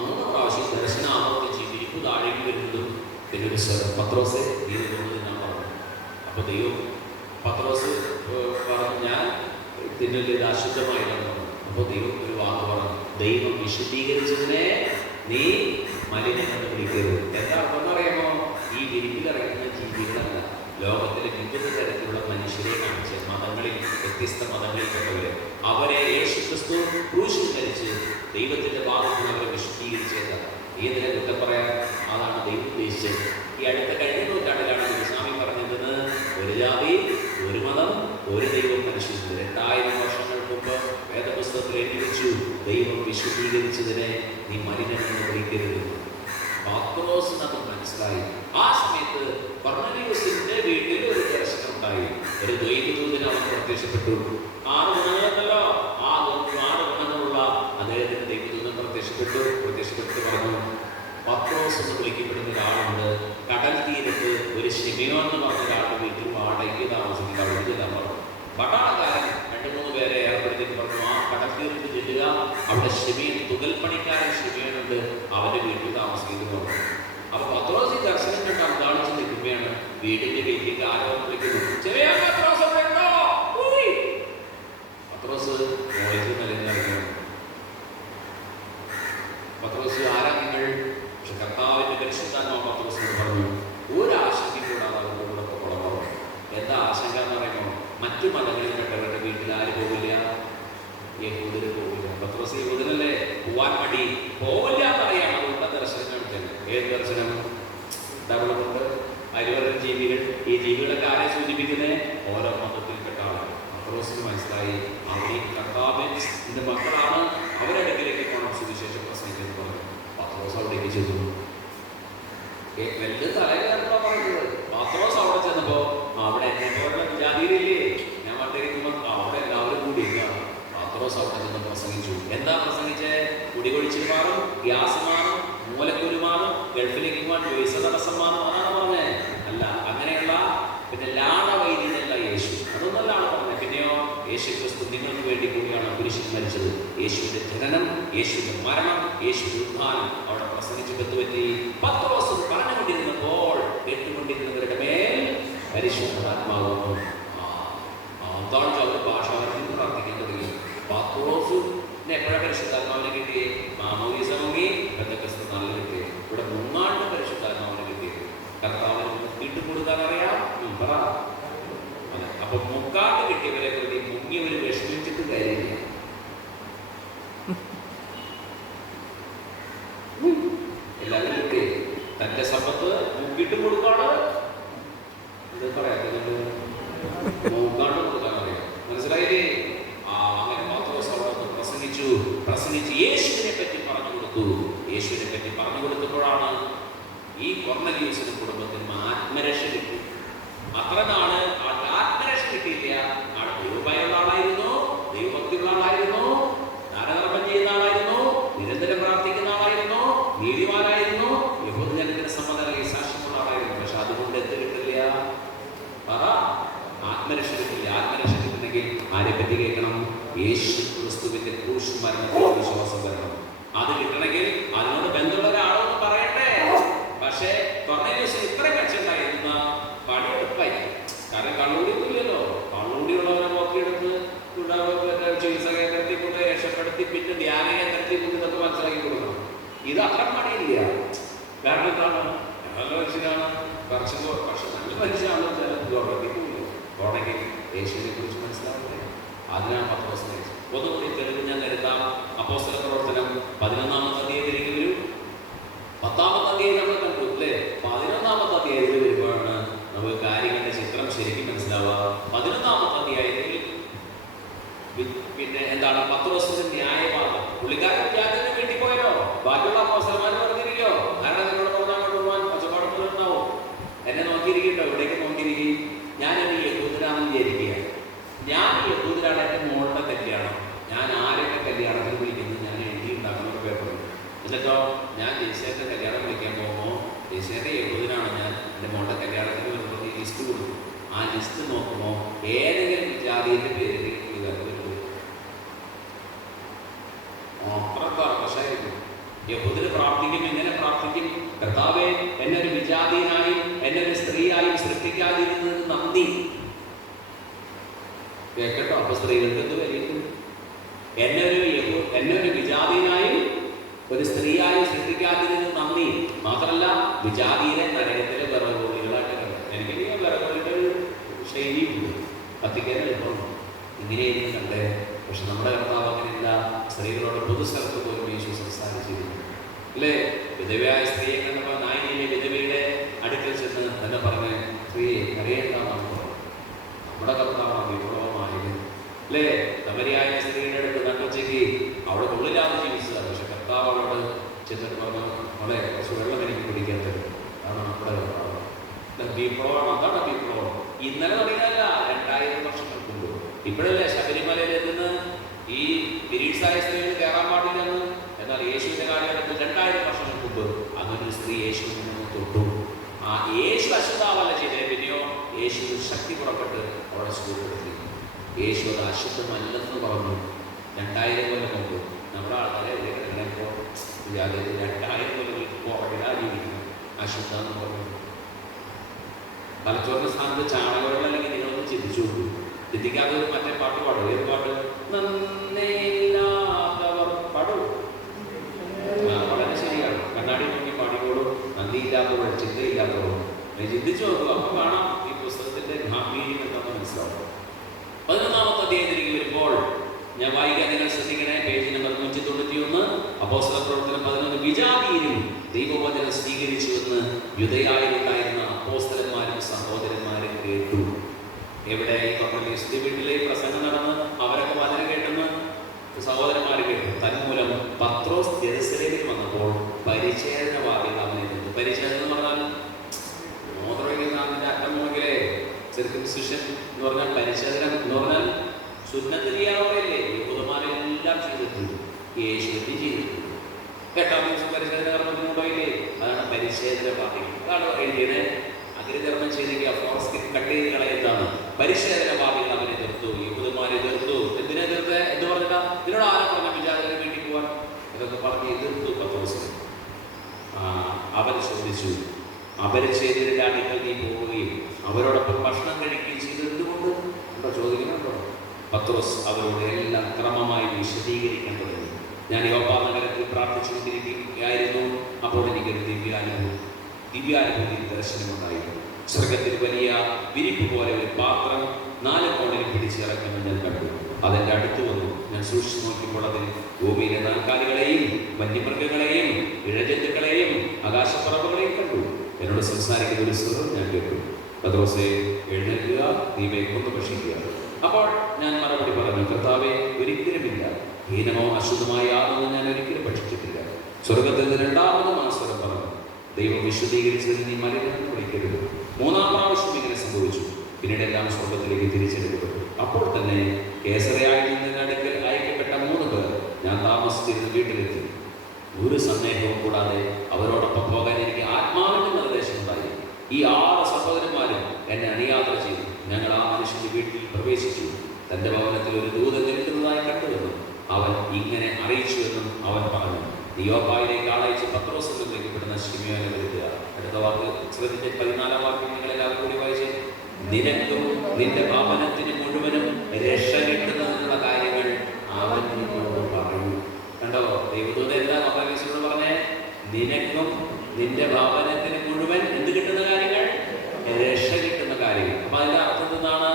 3 പ്രാവശ്യം ദർശനം ആവർത്തിച്ച് ഇരിപ്പ് താഴേക്ക് വരുന്നതും പിന്നെ ഒരു പത്രോസെ നീ വരുന്നത് ഞാൻ പറഞ്ഞു. അപ്പൊ ദൈവം പത്രോസ് പറഞ്ഞു, ഞാൻ തിന്നില്ല, അശുദ്ധമായില്ലെന്ന് പറഞ്ഞു. അപ്പോൾ ദൈവം ഒരു വാക്ക് പറഞ്ഞു, ദൈവം വിശുദ്ധീകരിച്ചതിനെ നീ മലിനമെന്ന് വിളിക്കരുത്. എന്താ അർത്ഥം പറയുമോ? ഈ വിരിപ്പിലിറങ്ങുന്ന ജീവികളല്ല, ലോകത്തിലെ വിവിധ തരത്തിലുള്ള മനുഷ്യരെ കാണിച്ച് മതങ്ങളിൽ, വ്യത്യസ്ത മതങ്ങളിൽപ്പെട്ടവരെ അവരെ യേശുക്രിസ്തു ക്രൂശിൽ ധരിച്ച് ദൈവത്തിന്റെ ഭാഗത്ത് അവരെ വിശുദ്ധീകരിച്ചേക്കാം. ഏതിനെ കുറ്റം പറയാൻ? അതാണ് ദൈവം ഉദ്ദേശിച്ചത്. ഈ അടുത്ത കഴിഞ്ഞ നൂറ്റാണ്ടിലാണ് ഗുരുസ്വാമി പറഞ്ഞത്, ഒരു ജാതി, ഒരു മതം, ഒരു ദൈവം പരിശുദ്ധ. 2000 വർഷങ്ങൾക്ക് മുമ്പ് വേദപുസ്തകത്തിൽ എഴുതി വെച്ചു, ദൈവം വിശുദ്ധീകരിച്ചതിനെ നീ മലിനമെന്ന് വിളിക്കരുത്. പത്രോസിന് അത് മനസ്സിലായി. ആ സമയത്ത് കൊർന്നേലിയൂസിന്റെ വീട്ടിൽ ഒരു ദർശനം ഉണ്ടായി. ഒരു ദൈവദൂതൻ അവൻ പ്രത്യക്ഷപ്പെട്ടു. 6 ഗുണങ്ങളുണ്ടല്ലോ, ആ 6 ഗുണങ്ങളുള്ള അദ്ദേഹത്തിന് ദൈവദൂതൻ പ്രത്യക്ഷപ്പെട്ട് പറഞ്ഞു, പത്രോസ് എന്ന് വിളിക്കപ്പെടുന്ന ഒരാളുണ്ട്, കടൽ തീരത്ത് ഒരു ശിമയോൻ എന്ന് പറഞ്ഞ ഒരാളുടെ വീട്ടിൽ വാടകയ്ക്ക് താമസിക്കുന്ന അവിടെ ചെല്ലാൻ പറഞ്ഞു. പട്ടാളക്കാരൻ 2-3 പേരെ ഏർപ്പെടുത്തിട്ട് പറഞ്ഞു, ആ കടൽ തീരത്ത് ചെല്ലുക, അവിടെ ശിമയൻ, തുകൽപ്പണിക്കാരൻ ശിമയനുണ്ട്, അവന്റെ വീട്ടിൽ താമസിക്കുന്നു പറഞ്ഞു. അപ്പൊ പത്രോസ് ഈ ദർശനം കണ്ട് അന്താളിച്ച് നിൽക്കുകയാണ്. വീടിന്റെ ഗേറ്റിലേക്ക് ആരോ വിളിക്കുന്നു, പത്രോസ് കോളേജിൽ നിലനിർത്തുന്നു. പത്രോസ്, ആരാ നിങ്ങൾ? പക്ഷെ കർത്താവിന്റെ പരിശുദ്ധാത്മാവ് പത്രോസിനോട് പറഞ്ഞു, ഒരു ആശങ്ക കൂടാതെ അവരുടെ കൂടെ കൊള്ളാമോ. എന്താ ആശങ്ക എന്ന് പറയുമ്പോൾ, മറ്റു മതങ്ങളിൽ പെട്ടവരുടെ വീട്ടിൽ ആര് പോകില്ല? യഹൂദര് പോകില്ല. പത്രോസ് യഹൂദനല്ലേ, പോവാൻ മടി, പോവില്ല എന്നറിയാം. അതുകൊണ്ട് ദർശനം കാണിച്ചത്. ഏത് ദർശനം? ഡെവലപ്മെന്റ്, അതിലുള്ള ജീവികൾ. ഈ ജീവികളൊക്കെ ആരെ സൂചിപ്പിക്കുന്നത്? ഓരോ മതത്തിൽപ്പെട്ട ആളാണ്. പത്രോസിന് മനസ്സിലായി, അവർ ഈ കർത്താവിന്റെ മക്കളാണ്, അവരിടക്കിലേക്ക് പോകണം, സുവിശേഷം പ്രസംഗിക്കുന്നു പറഞ്ഞു. പത്രോസ് അവിടേക്ക് ചെന്നു. വലിയ തലകേറ പറഞ്ഞത്. പത്രോസ് അവിടെ ചെന്നപ്പോ അവിടെ എന്നെ പോലുള്ള ജാതിയിലില്ലേ, ഞാൻ വണ്ടിരിക്കുമ്പോൾ അവിടെ എല്ലാവരും കൂടി ഇരിക്കുകയാണ്. പത്രോസ് അവിടെ ചെന്ന് പ്രസംഗിച്ചു. എന്താ പ്രസംഗിച്ചേ? കുടികൊഴിച്ചിൽ മാറും, ഗ്യാസ് മാറും, മൂലക്കുരു മാറും, ഗൾഫിലേക്ക് പോകാൻ പൈസ തടസ്സം മാറും, അതാണ് പറഞ്ഞേ. അല്ല, അങ്ങനെയുള്ള പിന്നെ ലാളവൈദ്യനല്ല യേശു, അതൊന്നല്ല പറഞ്ഞത്. പിന്നെയോ, യേശു ക്രിസ്തു നിങ്ങൾക്ക് വേണ്ടി കൂടിയാണ് കുരിശിൽ മരിച്ചത്. യേശുവിന്റെ ജനനം, യേശുവിന്റെ മരണം, യേശുവിന്റെ ഉത്ഥാനം അവിടെ പ്രസംഗിച്ചു. പറ്റി പത്രോസ് പറഞ്ഞുകൊണ്ടിരുന്നപ്പോൾ കേട്ടുകൊണ്ടിരുന്നവരുടെ മേൽ പരിശുദ്ധാത്മാവ് വന്നു. അതാണ് അവരുടെ ഭാഷ പ്രാർത്ഥിക്കാൻ തുടങ്ങി. പത്രോസിന് എപ്പോഴാണ് പരിശുദ്ധാത്മാവിനെ കിട്ടിയേ? മാമോദീസ മുങ്ങി, പെന്തക്കോസ്ത് നല്ല കിട്ടിയേ. ഇവിടെ 3 ആണ്ട് പരിശുദ്ധാത്മാവിനെ കിട്ടിയത്. കർത്താവിന് മുക്കിട്ട് കൊടുക്കാൻ അറിയാം, പറ. അപ്പൊ മുക്കാട്ട് കിട്ടിയവരെ പ്രതി മുങ്ങിയവര് വിഷമിച്ചിട്ട് കാര്യമില്ല. എല്ലാവരും കിട്ടി. തന്റെ സമ്പത്ത് മുക്കിട്ട് കൊടുക്കാണ്. ഇത് പറയാത്തത് മുക്കാട്ട് കൊടുക്കാൻ അറിയാം. മനസ്സിലായില്ലേ? അങ്ങനെ പത്രോസ് അവിടെ പ്രസംഗിച്ചു യേശുവിനെ പറ്റി പറഞ്ഞു കൊടുത്തു. യേശുവിനെ പറ്റി പറഞ്ഞു കൊടുത്തപ്പോഴാണ് ഈ കൊർന്നേലിയൂസിന്റെ കുടുംബത്തിന് ആത്മരക്ഷ കിട്ടി. അത്ര നാള് ആത്മരക്ഷ കിട്ടിയില്ല. ആൾ ദൈവഭയമുള്ള ആളായിരുന്നു, ദൈവഭക്തിയുള്ള ആളായിരുന്നു, ദാനധർമ്മം ചെയ്യുന്ന ആളായിരുന്നു, നിരന്തരം പ്രാർത്ഥിക്കുന്ന ആളായിരുന്നു, നീതിമാനായിരുന്നു, യഹൂദജനത്തിന് സമ്മതമായി സാക്ഷ്യമുള്ള ആളായിരുന്നു. പക്ഷെ അതുകൊണ്ട് എന്ത് കിട്ടില്ല? ആത്മരക്ഷ കിട്ടില്ല. ആത്മരക്ഷ കിട്ടണമെങ്കിൽ ആരെ പറ്റി കേൾക്കണം? യേശു ക്രിസ്തുവിന്റെ ക്രൂശ് മരണത്തിൽ വിശ്വാസം വരണം. അത് കിട്ടണമെങ്കിൽ അതിനോട് ബന്ധമുള്ള ഒരാളൊന്നും പറയട്ടെ. പക്ഷേ കൊർന്നേലിയൂസിന് ഇത്ര കക്ഷണ്ടായിരുന്ന പണി എളുപ്പമായി. കാരണം കള്ളുകൂടിയൊന്നുമില്ലല്ലോ. കള്ളുകൂടിയുള്ളവരെ നോക്കിയെടുത്ത് ചികിത്സ കേന്ദ്രത്തിൽ രക്ഷപ്പെടുത്തി പിന്നെ ധ്യാന കേന്ദ്രത്തിൽ ഇതൊക്കെ മനസ്സിലാക്കി കൊടുക്കണം. ഇത് അത്ര പണിയില്ല. കാരണം എന്താണ്? നല്ല മനുഷ്യനാണ്, പക്ഷെ നല്ല മനുഷ്യനാണ്. ഗോഡയ്ക്ക് യേശുവിനെ കുറിച്ച് മനസ്സിലാവില്ലേ? അതിനാണ് പത്രോസ് നയിച്ചത്. ഒന്നുകൂടി തെളിവ് ഞാൻ നിരത്താം. അപ്പോസ്തല പ്രവർത്തനം 11-ാമത്തെ അധ്യായത്തിലേക്ക് വരും. 10-ാമത്തെ അധ്യായം നമ്മൾ കണ്ടു അല്ലേ? 11-ാമത്തെ അധ്യായത്തിൽ വരുമ്പോഴാണ് നമുക്ക് കാര്യങ്ങളുടെ ചിത്രം ശരിക്കും മനസ്സിലാവുക. 11-ാമത്തെ അധ്യായത്തിൽ പിന്നെ എന്താണ്? പത്രോസിന്റെ ന്യായവാദം. പുള്ളിക്കാരൻ വിചാരത്തിന് വേണ്ടി പോയല്ലോ. ബാക്കിയുള്ള അപ്പോസ്തലന്മാർ പറഞ്ഞിരിക്കോ? കാരണം നിങ്ങളോട് പോകാൻ പച്ചപ്പാടത്തിലുണ്ടാവും. എന്നെ നോക്കിയിരിക്കട്ടോ, ഇവിടേക്ക് നോക്കിയിരിക്കും. ഞാനൊരു യഹൂദനാണെന്ന് വിചാരിക്കുക. ഞാൻ യഹൂദനാണ്. എൻ്റെ മോളുടെ കല്യാണം. ഞാൻ ആരൊക്കെ കല്യാണത്തിന് വിളിക്കുന്നത് ഞാൻ എഴുതി ഉണ്ടാക്കുന്ന ഒരു പേപ്പറുണ്ട്. എന്നിട്ടോ ഞാൻ ജയ്സേന്റെ കല്യാണം വിളിക്കാൻ പോകുമ്പോൾ ജയ്സേന്റെ യഹൂദനാണ് ഞാൻ, എൻ്റെ മോളുടെ കല്യാണത്തിന് വരുമ്പോൾ ഈ ലിസ്റ്റ് കൊടുക്കും. ആ ലിസ്റ്റ് നോക്കുമ്പോൾ ഏതെങ്കിലും ജാതിയുടെ പേരിൽ അത്ര ആകർഷമായിരിക്കും. യഹൂദന് പ്രാർത്ഥിക്കും. എങ്ങനെ പ്രാർത്ഥിക്കും? കർത്താവേ, എന്നെ ഒരു വിജാതീയനായും എന്നെ ഒരു സ്ത്രീയായും സൃഷ്ടിക്കാതിരുന്നത് നന്ദി. കേട്ടോ? അപ്പൊ സ്ത്രീകൾക്ക് എന്ത് വരിക്കും? എന്നെ ഒരു വിജാതീയനായും ഒരു സ്ത്രീയായും സൃഷ്ടിക്കാതിരുന്നത് നന്ദി. മാത്രമല്ല വിജാതീയനെ നരകത്തിലെ വിറകുകളികളായിട്ട് കണ്ടത്. എനിക്ക് വിറകുകളുടെ ശൈലിയുണ്ട്, കത്തിക്കാൻ എളുപ്പമുണ്ട്. ഇങ്ങനെയായിരുന്നു കണ്ടേ. പക്ഷെ നമ്മുടെ കർത്താവ് അങ്ങനെയില്ല. സ്ത്രീകളോട് പൊതുസ്ഥലത്ത് പോലും യേശു സംസാരിച്ചിരുന്നു അല്ലേ? വിധവയായ സ്ത്രീയെ കണ്ടപ്പോൾ നായിനിയിലെ വിധവയുടെ അടുക്കൽ ചെന്ന് തന്നെ പറഞ്ഞ് സ്ത്രീയെ അറിയേണ്ടാന്നാണ് പറഞ്ഞു. നമ്മുടെ കർത്താവാണ് വിപ്ലവമായത് അല്ലേ? സമരിയായ സ്ത്രീയുടെ അടുത്ത് നട്ടുച്ചയ്ക്ക് അവിടെ ഉള്ളിലാതെ ജീവിച്ചതാണ്. പക്ഷെ കർത്താവ് അവളോട് ചെന്നിട്ട് പറഞ്ഞു, അവളെ കുറച്ച് വെള്ളം എനിക്ക് കുടിക്കാൻ തരും. അതാണ് നമ്മുടെ കർത്താവ്. വിപ്ലവമാണ്. അതാണ് വിപ്ലവം. ഇന്നലെ തുടങ്ങിയല്ല, 2000 വർഷങ്ങൾക്ക് മുമ്പ്. ഇപ്പോഴല്ലേ ശബരിമലയിൽ നിന്ന് ഈ പിരീഡ്സായ സ്ത്രീകൾ കയറാൻ പാടില്ലെന്ന്. എന്നാൽ യേശുവിന്റെ കാലഘട്ടത്തിൽ 2000 വർഷങ്ങൾക്ക് മുമ്പ് അങ്ങനെ ഒരു സ്ത്രീ യേശുവിൽ നിന്ന് തൊട്ടു. ആ യേശു അശുദ്ധാവല്ല ചെയ്തത്. പിന്നെയോ യേശു ശക്തി പുറപ്പെട്ട് അവിടെ സുഖപ്പെടുത്തി. യേശു അത് അശുദ്ധമല്ലെന്ന് പറഞ്ഞു. 2000 കൊല്ലം മുമ്പ് നമ്മുടെ ആൾക്കാരെ ഇപ്പോൾ 2000 കൊല്ലങ്ങൾക്ക് പുറകിലാ ജീവിക്കുന്നു. അശുദ്ധ എന്ന് പറഞ്ഞു. തലച്ചോറിന്റെ സ്ഥാനത്ത് ചാണകവെള്ളം അല്ലെങ്കിൽ നിങ്ങളൊന്ന് ചിന്തിച്ചു കൊടുക്കൂ. ചിന്തിക്കാതെ മറ്റേ പാട്ട് പാടും. ഏത് പാട്ട്? നന്ദിയില്ലാത്തവർ പാടും. വളരെ ശരിയാണ്. കണ്ണാടി നോക്കി പാടിക്കോളും. നന്ദിയില്ലാത്തവർ, ചിന്തയില്ലാത്തവർ. ചിന്തിച്ചു നോക്കുക. അപ്പം കാണാം ഈ പുസ്തകത്തിന്റെ ഗാംഭീര്യം എന്താണെന്ന് മനസ്സിലാവും. 11-ാമത്തെ അധ്യായത്തിലേക്ക് വരുമ്പോൾ ഞാൻ വായിക്കാൻ നിങ്ങൾ ശ്രദ്ധിക്കണേ. Page number 191. അപ്പോസ്തലപ്രവർത്തനം 11. വിജാതീയരും ദൈവവചനം സ്വീകരിച്ചുവെന്ന് യൂദയായിലുണ്ടായിരുന്ന അപ്പോസ്തലന്മാരും സഹോദരന്മാരും കേട്ടു. എവിടെ? ഈ കൊർന്നേലിയോസിന്റെ വീട്ടിലെ പ്രസംഗം നടന്ന് അവരൊക്കെ വചനം കേട്ടെന്ന് സഹോദരന്മാർ കേട്ടു. തന്മൂലം പത്രോസ് ജെറുസലേമിൽ വന്നപ്പോൾ പരിച്ഛേദനവാദികൾ അവനെ നിന്നു. പരിച്ഛേദന എന്ന് പറഞ്ഞാൽ മോതിരൊഴിക്കുന്നതിന്റെ അർത്ഥം നോക്കിയേ. സർക്കംസിഷൻ എന്ന് പറഞ്ഞാൽ പരിച്ഛേദന എന്ന് പറഞ്ഞാൽ സുന്നത്ത് ചെയ്യാറോടെയല്ലേ? യഹൂദന്മാരെല്ലാം ചെയ്തിട്ടുണ്ട്, യേശുവിന്റെ ചെയ്തിട്ടുണ്ട്. 8-ാം ദിവസം പരിച്ഛേദന കർമ്മത്തിനുണ്ടായില്ലേ? അതാണ് പരിച്ഛേദനവാദികൾ. അതാണ് എഴുതിയത്. അഗ്രചർമ്മം ചെയ്തെങ്കിൽ കട്ട് ചെയ്ത് കളയുന്നതാണ്. പരിച്ഛേദനവാദികൾ അവനെ എതിർത്തു, യഹൂദന്മാരെ എതിർത്തു. എന്തിനെ എതിർത്ത് എന്ന് പറഞ്ഞാൽ ഇതിനോട് ആരാ പറഞ്ഞ വിചാരത്തിന് വേണ്ടി പോവാൻ? ഇതൊക്കെ പറഞ്ഞ് എതിർത്തു പത്രോസ്. അവൻ ചോദിച്ചു, അപരിച്ഛേദരുടെ അടുക്കൽ നീ പോവുകയും അവരോടൊപ്പം ഭക്ഷണം കഴിക്കുകയും ചെയ്തതുകൊണ്ട് എന്താ ചോദിക്കുന്നുണ്ടോ? പത്രോസ് അവരോട് എല്ലാം ക്രമമായി വിശദീകരിക്കാൻ തുടങ്ങി. ഞാൻ യോപ്പ നഗരത്തിൽ പ്രാർത്ഥിച്ചുകൊണ്ടിരിക്കുകയായിരുന്നു. അപ്പോൾ എനിക്കൊരു ദിവ്യാനുഭൂതി ദർശനമുണ്ടായിരുന്നു. സ്വർഗത്തിൽ വലിയ വിരിപ്പ് പോലെ ഒരു പാത്രം 4 കോണിൽ പിടിച്ചിറക്കുന്നത് ഞാൻ കണ്ടു. അതെൻ്റെ അടുത്ത് വന്നു. ഞാൻ സൂക്ഷിച്ചു നോക്കിയപ്പോൾ അതിൽ ഭൂമിയിലെ നാൽക്കാലികളെയും വന്യമൃഗങ്ങളെയും ഇഴജന്തുക്കളെയും ആകാശപ്പറവുകളെയും കണ്ടു. എന്നോട് സംസാരിക്കുന്ന ഒരു സ്വരം ഞാൻ കേട്ടു, പത്രോസേ, എഴുന്നേൽക്കുക, നീ കൊന്നു ഭക്ഷിക്കുക. അപ്പോൾ ഞാൻ മറുപടി പറഞ്ഞു, കർത്താവേ, ഒരിക്കലുമില്ല. ഹീനമോ അശുദ്ധമായ യാതൊന്നും ഞാൻ ഒരിക്കലും ഭക്ഷിച്ചിട്ടില്ല. സ്വർഗത്തിൽ നിന്ന് 2ാമതും ആ സ്വരം പറഞ്ഞു, ദൈവം വിശുദ്ധീകരിച്ചതിൽ നീ മലിനം വിളിക്കരുത്. 3-ാം പ്രാവശ്യം ഇങ്ങനെ സംഭവിച്ചു. പിന്നീട് എല്ലാം സ്വർഗത്തിലേക്ക് തിരിച്ചെടുക്കപ്പെട്ടു. അപ്പോൾ തന്നെ കേസറയായി നിന്ന് അടുക്കൽ അയക്കപ്പെട്ട 3 പേർ ഞാൻ താമസിച്ചിരുന്ന വീട്ടിലെത്തി. ഒരു സന്ദേഹവും കൂടാതെ അവരോടൊപ്പം പോകാൻ എനിക്ക് ആത്മാവിന്റെ നിർദ്ദേശമുണ്ടായി. ഈ 6 സഹോദരന്മാരും എന്നെ അനുയാത്ര ചെയ്തു. ഞങ്ങൾ ആ മനുഷ്യന്റെ വീട്ടിൽ പ്രവേശിച്ചു. തന്റെ ഭവനത്തിൽ ഒരു ദൂതൻ നിൽക്കുന്നതായി കണ്ടുവെന്നും അവൻ ഇങ്ങനെ അറിയിച്ചുവെന്നും അവൻ പറഞ്ഞു, യോപ്പായിലേക്ക് ആളയച്ച് പത്രോസിൽ വിളിക്കപ്പെടുന്ന ശിമയോനെ വരുത്തുക. അടുത്ത വാക്ക് ശ്രദ്ധിച്ച് 14-ാം വാക്യം നിങ്ങളെല്ലാവരും കൂടി വായിച്ച്, നിനക്കും നിന്റെ ഭവനത്തിന് മുഴുവനും രക്ഷ കിട്ടുന്നതിനുള്ള കാര്യങ്ങൾ അവൻ നിന്നോട് പറഞ്ഞു. കണ്ടോ? ദൈവദൂതൻ എന്താ പത്രോസിനോട് പറഞ്ഞേ? നിനക്കും നിന്റെ ഭവനത്തിന് മുഴുവൻ എന്ത് കിട്ടുന്ന കാര്യങ്ങൾ? രക്ഷ കിട്ടുന്ന കാര്യങ്ങൾ. അപ്പൊ അതിന്റെ അർത്ഥം എന്താണ്?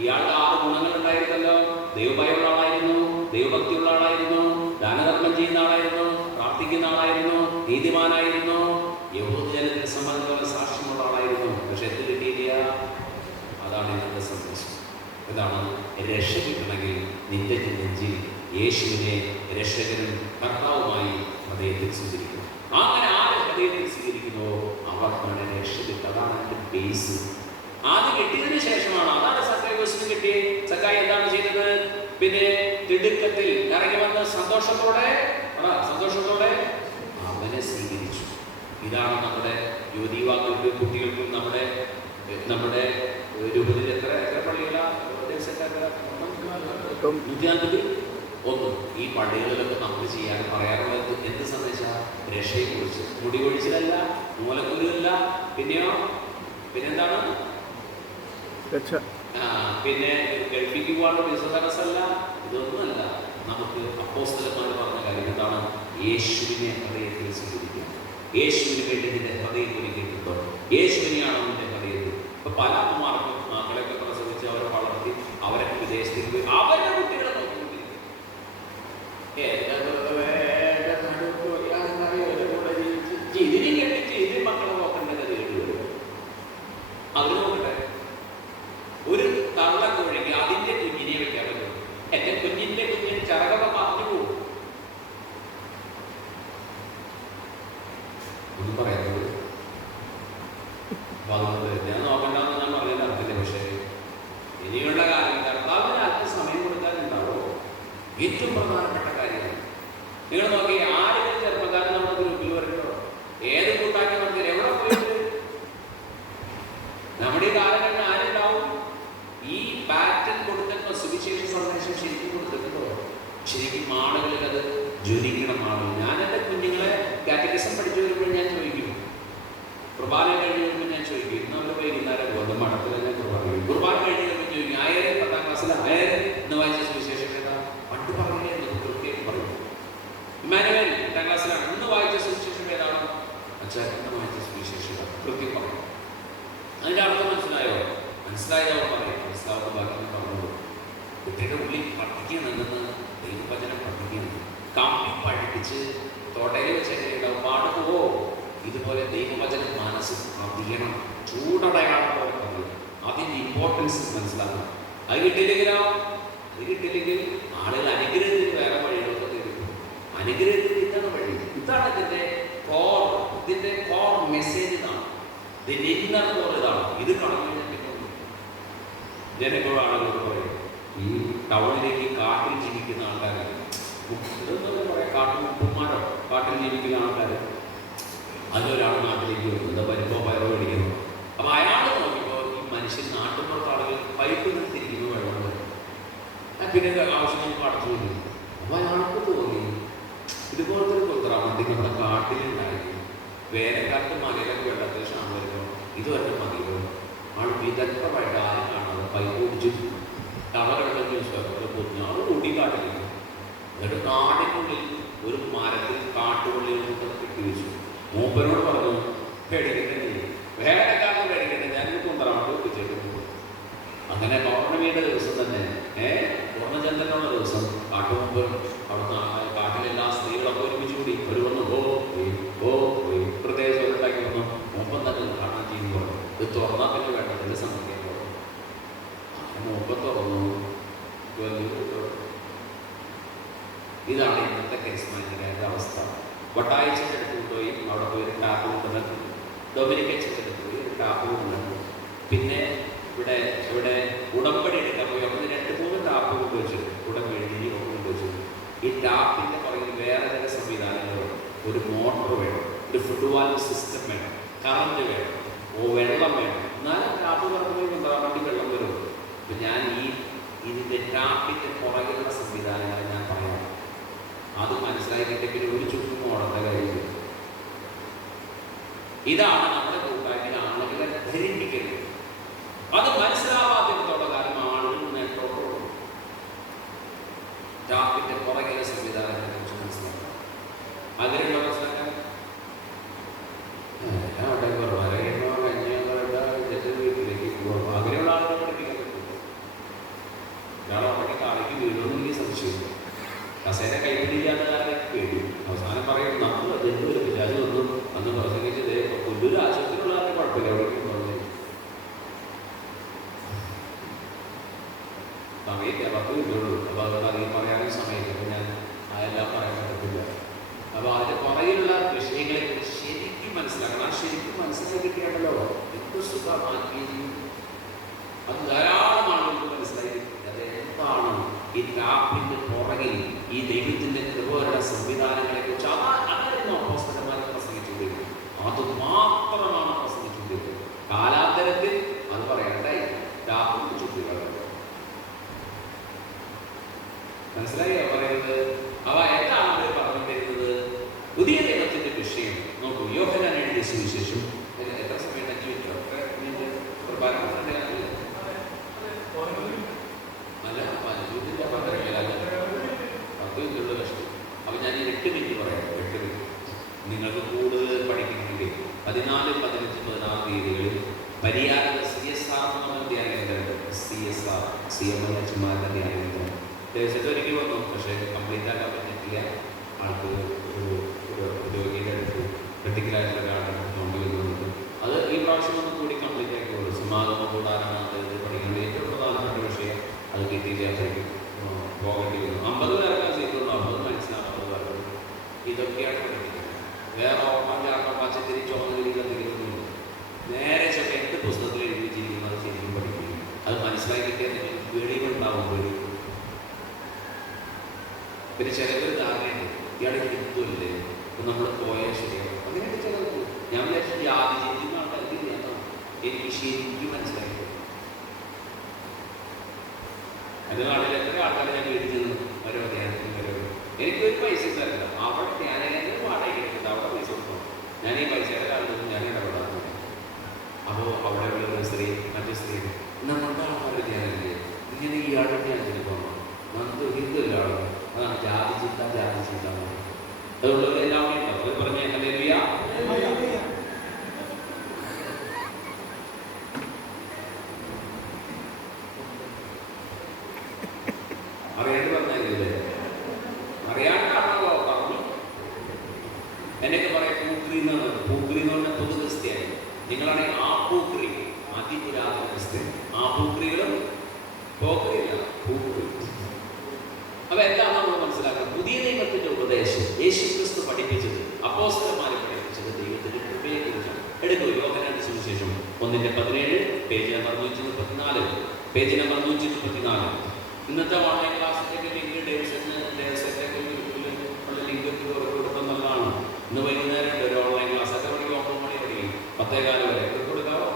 ഇയാൾക്ക് 6 ഗുണങ്ങൾ ഉണ്ടായിരുന്നല്ലോ. ദൈവഭയമുള്ള ആളായിരുന്നു, ദൈവഭക്തിയുള്ള ആളായിരുന്നു, ദാനധർമ്മം ചെയ്യുന്ന ആളായിരുന്നു, പ്രാർത്ഥിക്കുന്ന ആളായിരുന്നു, നീതിമാനായിരുന്നു, യഹൂദജനത്തിന് സംബന്ധിച്ചുള്ള സാക്ഷ്യമുള്ള ആളായിരുന്നു. പക്ഷെ എന്ത് കിട്ടിയില്ല? അതാണ് ഇന്നത്തെ സന്ദേശം. ഇതാണ് രക്ഷ കിട്ടണമെങ്കിൽ നിന്റെ നെഞ്ചിൽ യേശുവിനെ രക്ഷകനും കർത്താവുമായി ഹൃദയത്തിൽ സ്വീകരിക്കും. അങ്ങനെ ആര് ഹൃദയത്തിൽ സ്വീകരിക്കുന്നോ അവർക്കാണ് രക്ഷ കിട്ടുക. അതാണ് എൻ്റെ ബേസ്. ആദ്യം കിട്ടിയതിന് ശേഷമാണ്. അതാണ് സക്കായിയോസിന് കിട്ടിയത്. സക്കായി എന്താണ് ചെയ്തത്? പിന്നെ തിടുക്കത്തിൽ ഇറങ്ങി വന്ന് സന്തോഷത്തോടെ അവനെ സ്വീകരിച്ചു. ഇതാണ് നമ്മുടെ യുവതീവാക്കൾക്കും കുട്ടികൾക്കും നമ്മുടെ രൂപത്തിൽ എത്ര പള്ളികളാണ്? 150 ഈ പള്ളികളിലൊക്കെ നമ്മൾ ചെയ്യാൻ പറയാറുള്ളത് എന്ത് സന്ദേശമാണ്? രക്ഷയെക്കുറിച്ച്. മുടി കൊഴിച്ചിലല്ല, മൂലക്കുരുവല്ല, പിന്നെന്താണ്? പിന്നെ ഗൾഫിക്ക് പോകാനുള്ള വിസ തടസ്സമല്ല, ഇതൊന്നുമല്ല. നമുക്ക് അപ്പോസ്തലന്മാർ പറഞ്ഞ കാര്യം എന്താണ്? യേശുവിനെ ഹൃദയത്തിൽ സ്വീകരിക്കുക. യേശുവിന് വേണ്ടി നിന്റെ ഹൃദയം ഒരുക്കിയിട്ടുണ്ടോ? യേശുവിനെയാണോ നിന്റെ ഹൃദയത്തിൽ? ഇപ്പൊ പല അമ്മമാർക്കും മക്കളൊക്കെ പ്രസവിച്ച് അവരെ വളർത്തി അവരൊക്കെ വിദേശത്തേക്ക് പോയി അവരുടെ കുട്ടികളെ നോക്കിക്കൊണ്ടിരിക്കും. ഇതിനെ കെട്ടിച്ച് ഇതിന് മക്കളെ നോക്കേണ്ട കഥയുള്ളൂ. ഏറ്റവും പ്രധാനപ്പെട്ട കാര്യമാണ്. നിങ്ങൾ നോക്കി, ആരെങ്കിലും ചെറുപ്പക്കാരൻ നമ്മുടെ ഗ്രൂപ്പിൽ വരുന്നുണ്ടോ? ഏത് കൂട്ടാക്കി നടത്തില്ല, എവിടെ പോയിട്ട് നമ്മുടെ ഈ കാലഘട്ടം ആരുണ്ടാവും? ഈ പാറ്റേൺ കൊടുത്തിട്ടോ, സുവിശേഷ സന്ദേശം ശരിക്കും കൊടുത്തിട്ടോ? ശരിക്കും ആളുകളിൽ അത് ജ്വലിക്കണം. ആളുകൾ, ഞാൻ എൻ്റെ കുഞ്ഞുങ്ങളെ കാറ്റഗിസം പഠിച്ചു വരുമ്പോൾ ഞാൻ ചോദിക്കും, കുർബാന കഴിഞ്ഞ് വരുമ്പോൾ ഞാൻ ചോദിക്കും, ഇന്ന് അവർ വൈകുന്നേരം പോകുന്ന മഠത്തിൽ ഞാൻ കുർബാന കഴിഞ്ഞ് വരുമ്പോൾ ചോദിക്കും, ആയിരം 10ാം ക്ലാസ്സിൽ ആയിരം ഇന്ന് വായിച്ച സുവിശേഷം ഏതാ? പണ്ട് പറഞ്ഞേ കൃത്യം പറയും. ഇമ്മാനുവേൽ 8ാം ക്ലാസ്സിലാണ്, ഇന്ന് വായിച്ച സുവിശേഷം ഏതാണ്? അച്ഛാ ഇന്ന് വായിച്ച സുവിശേഷം കൃത്യം പറയും. അതിൻ്റെ അർത്ഥം മനസ്സിലായോ? മനസ്സിലായവർ പറയും, മനസ്സിലാവുന്ന ബാക്കി പറഞ്ഞു. കുട്ടിയുടെ ഉള്ളിൽ പഠിക്കണമെന്ന് ദൈവവചനം പഠിക്കണം. കാപ്പി പഠിപ്പിച്ച് തോട്ടയിൽ വെച്ചാൽ പാടുമോ? ഇതുപോലെ ദൈവവചനം മനസ്സിൽ അറിയണം. ചൂടടയാളം പോലെ പറയും. അതിൻ്റെ ഇമ്പോർട്ടൻസ് മനസ്സിലാക്കണം. അത് കിട്ടിയില്ലെങ്കിൽ ആളുകൾ അനുഗ്രഹത്തിന് വേറെ വഴികളൊക്കെ തരും. അനുഗ്രഹത്തിന് ഇതാണ് വഴി. ഇതാണ് ഇതിൻ്റെ കോർ മെസ്സേജ്. ഇതാണ് ഇതിൻ്റെ ഇന്നർ കോർ. ഇതാണ്. ഇത് കളഞ്ഞു ജനങ്ങൾ ആളുകളോട് പറയും, ഈ ടൗണിലേക്ക് കാട്ടിൽ ജീവിക്കുന്ന ആൾക്കാരാണ്, ഇതൊന്നും പറയാം, കാട്ടുമുപ്പന്മാരോ കാട്ടിൽ ജീവിക്കുന്ന ആൾക്കാർ. അതൊരാൾ നാട്ടിലേക്ക് വരുന്നത്, എന്താ പരിപ്പോ പയറോ മേടിക്കുന്നു. അപ്പോൾ അയാൾ നോക്കിയപ്പോൾ ഈ മനുഷ്യൻ നാട്ടുമ്പുറത്ത് ആളുകൾ പൈപ്പിൽ നിന്ന് തിരിക്കുന്നു വെള്ളം വരും. പിന്നെ ആവശ്യം നമുക്ക് അടച്ചു വരും. അപ്പോൾ അയാൾക്ക് തോന്നി ഇതുപോലത്തെ ഒരു കൊത്തറാമണ്ടി നമ്മുടെ കാട്ടിലുണ്ടായിരുന്നു. വേനൽക്കാലത്ത് മലയിലൊക്കെ വെള്ളത്തിൽ ക്ഷാമം വരുമ്പോൾ ഇത് വരെ മതിയോ? ആൾ വിദഗ്ധമായിട്ട് ആരും കാണാതെ പൈപ്പ് കുടിച്ച് ടവറുള്ള ന്യൂസ് പൊതിഞ്ഞ് ആൾ കൂടി കാട്ടിലേക്ക്. എന്നിട്ട് കാടിനുള്ളിൽ ഒരു മരത്തിൽ കാട്ടുപള്ളിയിൽ കെട്ടി വെച്ചു. മൂപ്പനോട് പറഞ്ഞു, പേടിക്കട്ടെ, വേനൽക്കാലത്ത് പേടിക്കട്ടെ, ഞാനിത് കുന്തറാമട്ട് വെച്ചിട്ടുണ്ട്. അങ്ങനെ പൗർണമിയുടെ ദിവസം തന്നെ, പൂർണ്ണചന്ദ്രനുള്ള ദിവസം, കാട്ടുമുമ്പ് അവിടുന്ന് കാട്ടിലെല്ലാ സ്ത്രീകളൊക്കെ ഒരുമിച്ച് കൂടി ഒരു വന്നു പ്രത്യേക സ്വരത്താക്കി വന്നു. മൂപ്പൻ തന്നെ കാണാൻ ചെയ്യുന്നു പറഞ്ഞു, ഇത് തുറന്നാൽ പിന്നെ വേണ്ടതിൻ്റെ സംഗതിയെ പറഞ്ഞു. മൂപ്പൻ തുറന്നു. ഇതാണ് ഇന്നത്തെ കരിസ്മാറ്റിക്കാരുടെ അവസ്ഥ. വട്ടാഴ്ചയുടെ അടുത്ത് കൊണ്ടുപോയി അവിടെ പോയി ഒരു ടാപ്പ് കൊണ്ടുവന്നു. ഡൊമിനിക്കച്ചൻ്റെ അടുത്ത് പോയി ഒരു ടാപ്പ് കൊണ്ടുവന്നു. പിന്നെ ഇവിടെ ഉടമ്പടി എടുക്കാൻ പോയി. അപ്പോൾ 2-3 ടാപ്പ് കൊണ്ടുവച്ചു. ഉടമ്പടി കൊണ്ടുവച്ചു. ഈ ടാപ്പിൻ്റെ പുറകിൽ വേറെ ചില സംവിധാനങ്ങളുണ്ട്. ഒരു മോട്ടർ വേണം, ഒരു ഫുട്ബോൾ സിസ്റ്റം വേണം, കറണ്ട് വേണം, വെള്ളം വേണം. എന്നാലും ടാപ്പ് പറഞ്ഞു കൊണ്ടുപോകാൻ വെള്ളം വരും. അപ്പം ഞാൻ ഇതിൻ്റെ ടാപ്പിൻ്റെ പുറകിലുള്ള സംവിധാനങ്ങൾ ഞാൻ പറയാം. അത് മനസ്സിലാക്കി കിട്ടിയ ഒരു ചുറ്റും ഓടേണ്ട കാര്യമില്ല. ഇതാണ് നമ്മുടെ കൂട്ടായ്മ ആളുകളെ ധരിപ്പിക്കുന്നത്. അത് മനസ്സിലാവാത്തിടത്തോളം കാലം ആളുകൾ നേട്ടോട്ട് കൊടുക്കും. ടാപ്പിന്റെ പുറകിലെ സംവിധാനത്തെ കുറിച്ച് മനസ്സിലാക്കാം. അതിലുള്ള മനസ്സിലാക്കാൻ വീട്ടിലേക്ക് പോകും. അങ്ങനെയുള്ള ആളുകൾ പഠിപ്പിക്കാൻ പറ്റും. ഒരാളെ കാണിക്ക് വീടൊന്നും സംശയമില്ല. കസേര കൈപ്പിടിക്കാത്ത കാര്യം പേടി. അവസാനം പറയും, നമ്മൾ അതെന്ത് ഒരു പിശാച് വന്നു അന്ന് പ്രസംഗിച്ചത് കൊല്ലൂർ ആശുപത്രിയുള്ള ആൾക്ക് കുഴപ്പമില്ല, എവിടേക്കും പറഞ്ഞു സമയത്ത് 10 മിനിറ്റുള്ളൂ. അപ്പോൾ അതുകൊണ്ട് അധികം പറയാനും സമയമില്ല. അപ്പോൾ ഞാൻ അതെല്ലാം പറയാൻ പറ്റത്തില്ല. അപ്പോൾ അതിൻ്റെ പുറകിലുള്ള വിഷയങ്ങളെ കുറിച്ച് ശരിക്കും മനസ്സിലാക്കണം. ആ ശരിക്കും മനസ്സിലാക്കി കിട്ടിയാണല്ലോ എന്ത് സുഖമാക്കി. അത് ധാരാളം ആളുകൾക്ക് മനസ്സിലായി. അത് എന്താണ് ഈ ടാപ്പിൻ്റെ പുറകിൽ ഈ ദൈവത്തിൻ്റെ കൃപയുടെ സംവിധാനങ്ങളെ കുറിച്ച് അതായിരുന്നു അപ്പോസ്തലന്മാർ പ്രസംഗിച്ചുകൊണ്ടിരുന്നത്. അത് മാത്രമാണ് പ്രസംഗിച്ചുകൊണ്ടിരുന്നത്. കാലാന്തരത്തിൽ അത് പറയണ്ടായി ടാപ്പിൻ്റെ ചുറ്റുകൾ. മനസ്സിലായോ പറയുന്നത്? അവ എന്താണ് അവർ പറഞ്ഞുകൊണ്ടിരുന്നത്? പുതിയ ദൈവത്തിൻ്റെ വിഷയം നോക്കൂ. യോഹന്നാൻ എഴുതിയ സുവിശേഷം എത്ര സമയം അല്ല 10 മിനിറ്റുള്ള കഷ്ടം. അപ്പോൾ ഞാൻ 8 മിനിറ്റ് പറയാം. 8 മിനിറ്റ് നിങ്ങൾക്ക് കൂടുതൽ പഠിക്കണമെങ്കിൽ 14, 15, 16 തീയതികളിൽ പരിയാരം CSR ധ്യാനകേന്ദ്രം, CSR CML അച്ഛന്മാരുടെ ധ്യാനകേന്ദ്രം ദേശത്ത് ഒരിക്കൽ വന്നു. പക്ഷേ കംപ്ലീറ്റ് ആക്കാൻ പറ്റിയിട്ടില്ല. ആൾക്ക് ഒരു രോഗിയുടെ അടുത്ത് ക്രിട്ടിക്കലായിട്ടുള്ള ഒരാളുടെ നോക്കി വരുന്നുണ്ട്. അത് ഈ പ്രാവശ്യം ഒന്ന് കൂടി കംപ്ലീറ്റ് ആക്കിയുള്ളൂ. സമാഗമ കൂടാനാണ് അത് പഠിക്കുന്നത്. ഏറ്റവും പ്രധാനപ്പെട്ട വിഷയം അത് കിട്ടിയില്ലാത്തേക്ക് പോകേണ്ടി വന്നു. 50 പേർക്കാണ് സീറ്റുള്ളൂ. 50 മനസ്സിലാക്കുന്നത് പറയുന്നത് ഇതൊക്കെയാണ് പഠിക്കുന്നത്. വേറെ ഓർമ്മ വാച്ച് തിരിച്ചോന്നിരിക്കുന്നില്ല. നേരെ ചൊക്കെ 8 പുസ്തകത്തിൽ എഴുതി വെച്ചിരിക്കുന്നത് ശരിക്കും പഠിക്കുന്നു. അത് മനസ്സിലാക്കി കിട്ടിയാൽ പേടിയുണ്ടാവും. പിന്നെ ചിലവർ ധാരണയുണ്ട് ഇയാളെ കിട്ടുമല്ലേ, അപ്പം നമ്മൾ പോയാൽ ശരിയാവും. അങ്ങനെയൊക്കെ ചിലർക്ക് ഞാൻ വിചാരിച്ചു ജാതി ചിന്തിക്കുന്ന ആൾക്കാർക്ക് ചെയ്യാത്തതാണ്. എനിക്ക് ശരിക്കും മനസ്സിലായി. എൻ്റെ നാട്ടിൽ എത്ര ആൾക്കാരെ ഞാൻ വീട്ടിൽ നിന്ന് ഓരോ ധ്യാനത്തിന് വരും. എനിക്കൊരു പൈസ തരില്ല. അവിടെ ധ്യാനം വാടക എടുക്കുന്നത് അവിടെ പൈസ കൊടുക്കണം. ഞാൻ ഈ പൈസയുടെ കാലത്ത് ഞാൻ ഇടപെടാറുണ്ട്. അപ്പോൾ അവിടെയുള്ള സ്ത്രീ മറ്റു സ്ത്രീ നമ്മളുടെ ആൾക്കാരുടെ ധ്യാനമില്ലേ, ഇങ്ങനെ ഇയാളുടെ ധ്യാനത്തിന് പോകണം. നമുക്ക് ഹിന്ദുല്ല ആളുകൾ അതാണ് ജാതി ചിന്ത അതുള്ളത് എല്ലാവരും ഉണ്ടാവും. അത് പറഞ്ഞ ഹല്ലേലൂയ. അറിയാണ്ട് പറഞ്ഞല്ലേ, അറിയാണ്ടാണോ പറഞ്ഞു. എന്നൊക്കെ പറയാം പൂക്രി എന്നാണ്. പൂക്രി എന്ന് പറഞ്ഞാൽ പൊതു ക്രിസ്ത്യാനി. നിങ്ങളാണെങ്കിൽ ആ പൂക്രി അതിപുരാതന ക്രിസ്ത്യൻ. ആ പൂക്രികളും പോക്രിയല്ല, പൂക്രി. അപ്പൊ എന്താണ് നമ്മൾ മനസ്സിലാക്കുന്നത്? പുതിയ നിയമത്തിന്റെ ഉപദേശം യേശുക്രിസ്തു പഠിപ്പിച്ചത്, അപ്പോസ്തലന്മാരെ പഠിപ്പിച്ചത് ദൈവത്തിന്റെ കൃപയെ കുറിച്ചാണ്. എടുക്കൂ യോഹന്നാന്റെ സുവിശേഷം 1:17, പേജ് നമ്പർ 134. Page number 134. ഇന്നത്തെ ഓൺലൈൻ ക്ലാസ്സിലേക്ക് ലിങ്ക് ഡേവ്സെറ്റിലേക്ക് ഉള്ള ലിങ്ക് കൊടുക്കുന്നതാണ്. ഇന്ന് വൈകുന്നേരം ഒരു ഓൺലൈൻ ക്ലാസ് ഒക്കെ പഠിക്കും. 9 മണി പഠിക്കും, 10:15 വരെ കൊടുക്കാമോ?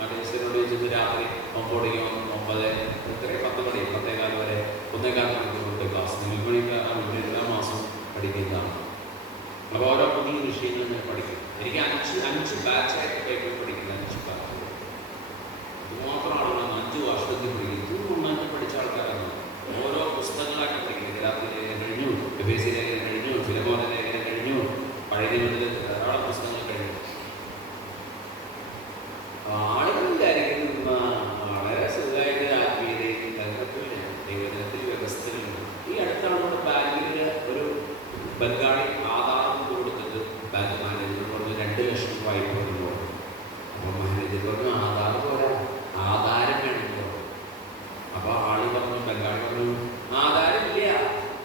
ഡേവ്സെറ്റിനോട് ചോദിച്ചത് രാത്രി 9 പഠിക്കും, 9 10 മണി 10:15 വരെ 1:15 മണിക്കൂർ ക്ലാസ്. നിങ്ങൾക്ക് എല്ലാ മാസം പഠിക്കുന്നതാണ്. അപ്പോൾ ഓരോ പുതിയ വിഷയങ്ങൾ ഞാൻ പഠിക്കും. എനിക്ക് 5 ബാച്ചായിട്ട് ബൈബിൾ പഠിക്കുന്ന 5 ബാച്ച്. ഇതുമാത്രമാണ് 5 വർഷത്തിൽ പഠിക്കുന്നത്. ഇത് നന്നായിട്ട് പഠിച്ച ആൾക്കാരാണ്. ഓരോ പുസ്തകങ്ങളായിട്ട് പഠിക്കുന്നത്. രാത്രി ലേഖനം കഴിഞ്ഞു, എഫേസ്യ ലേഖനം കഴിഞ്ഞു, ഫിലമോന ലേഖനം കഴിഞ്ഞു, പഴയ നിയമത്തിൽ ധാരാളം പുസ്തകങ്ങൾ കഴിഞ്ഞു. ആളുകൾ വിചാരിക്കുന്ന വളരെ സുഖമായിട്ട് ആത്മീയതയിൽ തങ്കത്തില്ല, ദൈവജനത്തിൽ വ്യവസ്ഥകളുണ്ട്. ഈ അടുത്താണ് നമ്മുടെ ബാങ്കിൽ ഒരു ബംഗാളി ആധാരം കൊടുത്തിട്ട് ബാങ്ക് മാനേജർ പറഞ്ഞു 2 ലക്ഷം വായ്പ കൊടുക്കുന്നു. അപ്പോൾ മാനേജർ പറഞ്ഞു ആധാർ പോരാ, ആധാരം വേണമെങ്കിൽ. അപ്പോൾ ആള് പറഞ്ഞു, ബംഗാളി പറഞ്ഞു ആധാരം ഇല്ല,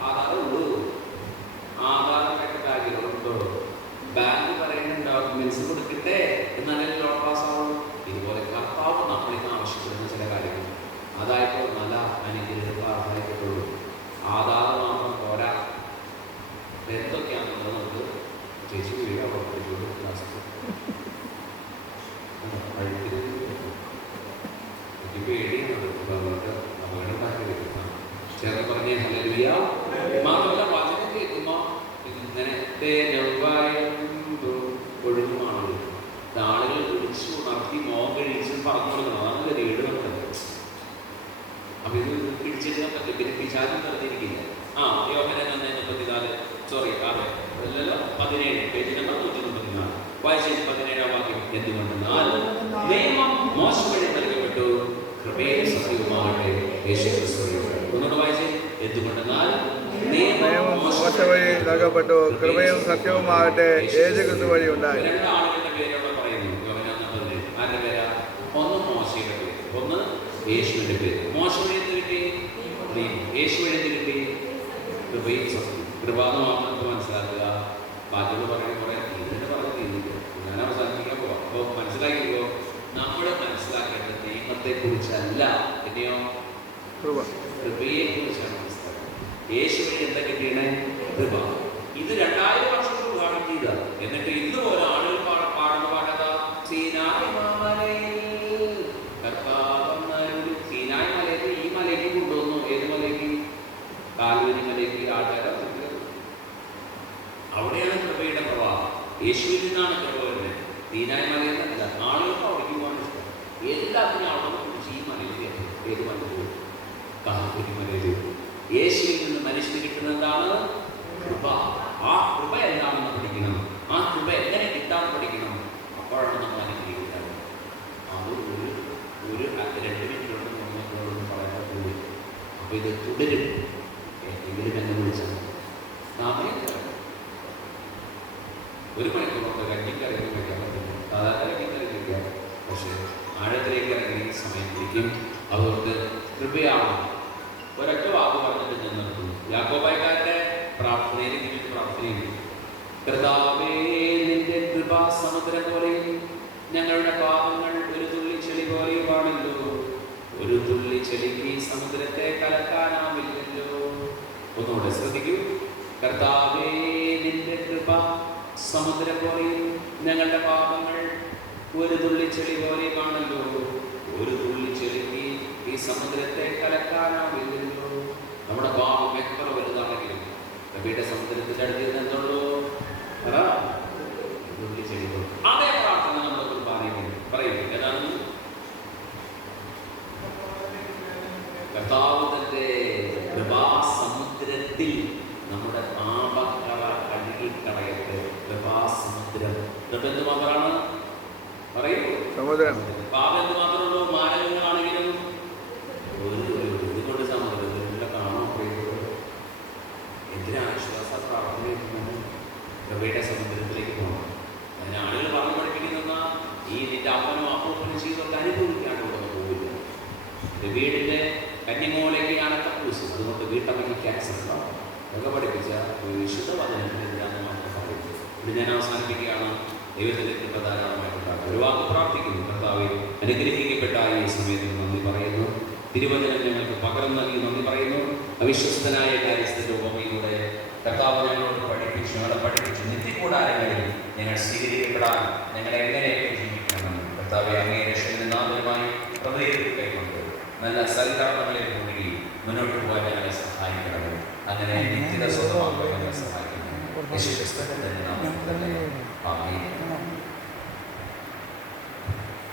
ആധാരം ഉള്ളൂ. ആധാരമൊക്കെ ബാങ്കിലുണ്ടോ? ബാങ്ക് പറയുന്ന ഡോക്യുമെന്റ്സ് കൊടുക്കട്ടെ, എന്നാലേ ലോൺ പാസ് ആവും. ഇതുപോലെ കർത്താവ് നമ്മളിന്ന് ആവശ്യപ്പെടുന്ന ചില കാര്യങ്ങൾ അതായിട്ട് നല്ല അനുഗ്രഹം പ്രാർത്ഥനയ്ക്കുള്ളൂ. ആധാരം മാത്രം പോരാ. എന്തൊക്കെയാണെന്നുള്ളത് നമുക്ക് ചേച്ചി വീഴാൻ പഠിച്ചുകൊണ്ട് ക്ലാസ് എനിക്ക് പേടിയുണ്ട്. അവർക്ക് അപകടമാക്കി വെക്കുന്നതാണ്. ചേർന്ന് പറഞ്ഞ ഹല്ലേലൂയ. മാത്രമല്ല വചനം കേൾക്കുമ്പോൾ ഇങ്ങനത്തെ ഒഴുകുമാണ്. ആളുകൾ പിടിച്ചു ഉണർത്തി മോഹം കഴിച്ച് പറഞ്ഞു കൊടുക്കണം. അതാണ് വീട് വന്നത്. അപ്പൊ ഇത് പിടിച്ചിരുന്ന പറ്റില്ല. പിന്നെ പിശാചം നിർത്തിയിരിക്കില്ല. യോഹന്നാൻ 1:34 സോറി 17, പേജ് നമ്പർ 134. വായിച്ചത് 17-ാം വാക്യം. എന്തുകൊണ്ടെന്നാൽ നിയമം മോശ വഴി നൽകപ്പെട്ടു, കൃപയും സത്യവുമാകട്ടെ യേശുക്രിസ്തു വഴി. ഒന്നുകൂടെ വായിച്ചേ. എന്തുകൊണ്ടെന്നാൽ നിയമം മോശ വഴി നൽകപ്പെട്ടു, കൃപയും സത്യവുമാകട്ടെ യേശുക്രിസ്തു വഴി ഉണ്ടായി. 2 ആളുകളുടെ പേര് അവിടെ പറയുന്നു. യോഹന്നാൻ 17. ആരുടെ പേരാ? ഒന്ന് മോശയുടെ പേര്, ഒന്ന് യേശുവിന്റെ പേര്. മോശ വഴി എന്ത് കിട്ടി? യേശു വഴി എന്ത് കിട്ടി? കൃപയും സത്യം. കൃപാന്ന് മാത്രം മനസ്സിലാക്കുക. ബാക്കിയുള്ള പറയുന്ന കുറെ ഇതിന്റെ പറഞ്ഞ രീതിക്ക് ഞാൻ അവസാനിപ്പിക്കാൻ പോവാം. അപ്പോൾ മനസ്സിലാക്കിയോ? നമ്മൾ മനസ്സിലാക്കേണ്ടത് നിയമത്തെ കുറിച്ചല്ല, പിന്നെയോ കൃപയെ കുറിച്ചാണ് മനസ്സിലാക്കുന്നത്. യേശു വഴി എന്താ കിട്ടിയേ? കൃപ. ഇത് 2000 വർഷം ഉദ്ഘാടനം ചെയ്ത. എന്നിട്ട് ഇതുപോലെ ആളുകൾ പാടുന്ന പാട്ടതാ സീനായി മലയിൽ കർത്താവ്. സീനായി മലയിൽ ഈ മലയ്ക്ക് കൊണ്ടുവന്നു. ഏത് മലയ്ക്ക്? കാൽവരി മലയ്ക്ക് ആൾക്കാരെ. അവിടെയാണ് കൃപയുടെ പ്രവാഹം. യേശുവിൽ നിന്നാണ് കൃപ വരുന്നത്. സീനായി മലയിൽ നിന്നല്ല. ആളുകൾക്ക് അവിടേക്ക് പോകാൻ ഇഷ്ടം. എല്ലാത്തിനും അവിടെ കുറിച്ച് ഈ മലയിൽ ഏത് മലയിൽ? കാൽവരി മലയിൽ. യേശുവിൽ നിന്ന് മനുഷ്യന് കിട്ടുന്ന എന്താണ്? കൃപ. ആ കൃപ എന്താണെന്ന് പഠിക്കണം. ആ കൃപ എങ്ങനെ കിട്ടാൻ പഠിക്കണം. അപ്പോഴാണ് നമ്മൾ അനുഗ്രഹിക്കുന്നത്. അത് ഒരു 2 മിനിറ്റോട് 3 മിനിറ്റോടൊന്നും പറയാൻ പോയി. അപ്പോൾ ഇത് തുടരും. എങ്കിലും എന്നെ വിളിച്ചാൽ ഒരു മണിക്കൂറൊക്കെ കഞ്ഞിക്കറിയൊക്കെ വയ്ക്കാൻ പറ്റുന്നു. സാധാരണ കഞ്ഞിക്കറി വയ്ക്കാം. പക്ഷേ ആഴത്തിലേക്ക് ഇറങ്ങി സമയം പിടിക്കും. അതുകൊണ്ട് കൃപയാണ്. ഒരൊറ്റ വാക്ക് പറഞ്ഞിട്ട് ഞാൻ നിർത്തുന്നു. യാക്കോബായക്കാരുടെ പ്രാർത്ഥനയിൽ ഇങ്ങനെ പ്രാർത്ഥനയുണ്ട്. കർത്താവേ, നിന്റെ കൃപാ സമുദ്രം പോലെയും ഞങ്ങളുടെ പാപങ്ങൾ ഒരു തുള്ളി ചെളി പോലെയുമാണല്ലോ. ഒരു തുള്ളി ചെളിക്ക് സമുദ്രത്തെ കലക്കാനാവില്ലല്ലോ. ഒന്നുകൂടെ ശ്രദ്ധിക്കൂ. കർത്താവേ, നിന്റെ കൃപ സമുദ്രം പോലെയും ഞങ്ങളുടെ പാപങ്ങൾ ഒരു തുള്ളി ചെളി പോലെയുമാണല്ലോ. ഒരു തുള്ളി ചെളിക്ക് ഈ സമുദ്രത്തെ കലക്കാനാവില്ലല്ലോ. നമ്മുടെ പാപം എത്ര വലുതാണെങ്കിലും കവിയുടെ സമുദ്രത്തിന്റെ അടുത്ത് എന്തുള്ളൂ? തുള്ളി ചെളി പോലെ. അതേ പ്രാർത്ഥന നമ്മുടെ കുർബാനയിൽ പറയും. ഏതാണ്? കർത്താവ് തന്റെ കൃപാസമുദ്രത്തിൽ നമ്മുടെ പാപക്കറ കഴുകിക്കളയട്ടെ. കൃപാസമുദ്രം ഇതൊക്കെ എന്ത് മാത്രമാണ്? പറയൂ. സമുദ്രം. പാപം എന്ത് മാത്രമുള്ളൂ? മാനവങ്ങളാണെങ്കിലും ഇതുകൊണ്ട് സമുദ്രത്തിലുള്ള കാണാൻ കഴിയുന്നത് എന്തിനാശ്വാസ പ്രാർത്ഥനയാണ്? കൃപയുടെ സമുദ്രത്തിലേക്ക് പോകണം. അതിന് ആളുകൾ പറഞ്ഞു പഠിപ്പിക്കുന്ന ഈ നിന്റെ അപ്പനും അപ്പൂപ്പനും ചെയ്തൊക്കെ അനുഭവിക്കാണ്ട് ഇവിടെ പോവില്ല. എൻ്റെ വീടിൻ്റെ കന്നിമൂലയ്ക്ക് അണക്കപ്പൂസ്, അതുകൊണ്ട് വീട്ടമ്മയ്ക്ക് ക്യാൻസർ ഉണ്ടാവും. അതൊക്കെ പഠിപ്പിച്ച വിശുദ്ധ വചനത്തിനെതിരാണ് മാറ്റം പാടിയത്. ഇത് ഞാൻ അവസാനിപ്പിക്കുകയാണ്. ദൈവത്തിലേക്ക് പ്രധാനമായിട്ടുണ്ടാകും. ഒരു വാക്ക് പ്രാർത്ഥിക്കുന്നു. കർത്താവേ, അനുഗ്രഹിക്കപ്പെട്ട ഈ സമയത്ത് നന്ദി പറയുന്നു. തിരുവചനം ഞങ്ങൾക്ക് പകരം നൽകി നന്ദി പറയുന്നു. അവിശ്വസ്തനായ കാര്യസ്ഥന്റെ ഉപമയിലൂടെ കർത്താവ് ഞങ്ങളോട് ഞങ്ങളെ പഠിപ്പിച്ചു. നിത്യകൂടാരങ്ങളിൽ ഞങ്ങൾ സ്വീകരിക്കപ്പെടാൻ ഞങ്ങൾ എങ്ങനെയൊക്കെ ജീവിക്കണം. കർത്താവെ, അങ്ങേ രക്ഷകന്റെ നാമമായി ഹൃദയത്തിൽക്കൊണ്ട് നല്ല സൽക്കർമ്മങ്ങളിൽ കൂടി മുന്നോട്ട് പോകാൻ ഞങ്ങളെ സഹായിക്കണം. അങ്ങനെ നിത്യത സ്വന്തമാക്കാൻ ഞങ്ങളെ സഹായിക്കണം. യേശുക്രിസ്തുവിന്റെ നാമത്തിൽ തന്നെ ആമേൻ.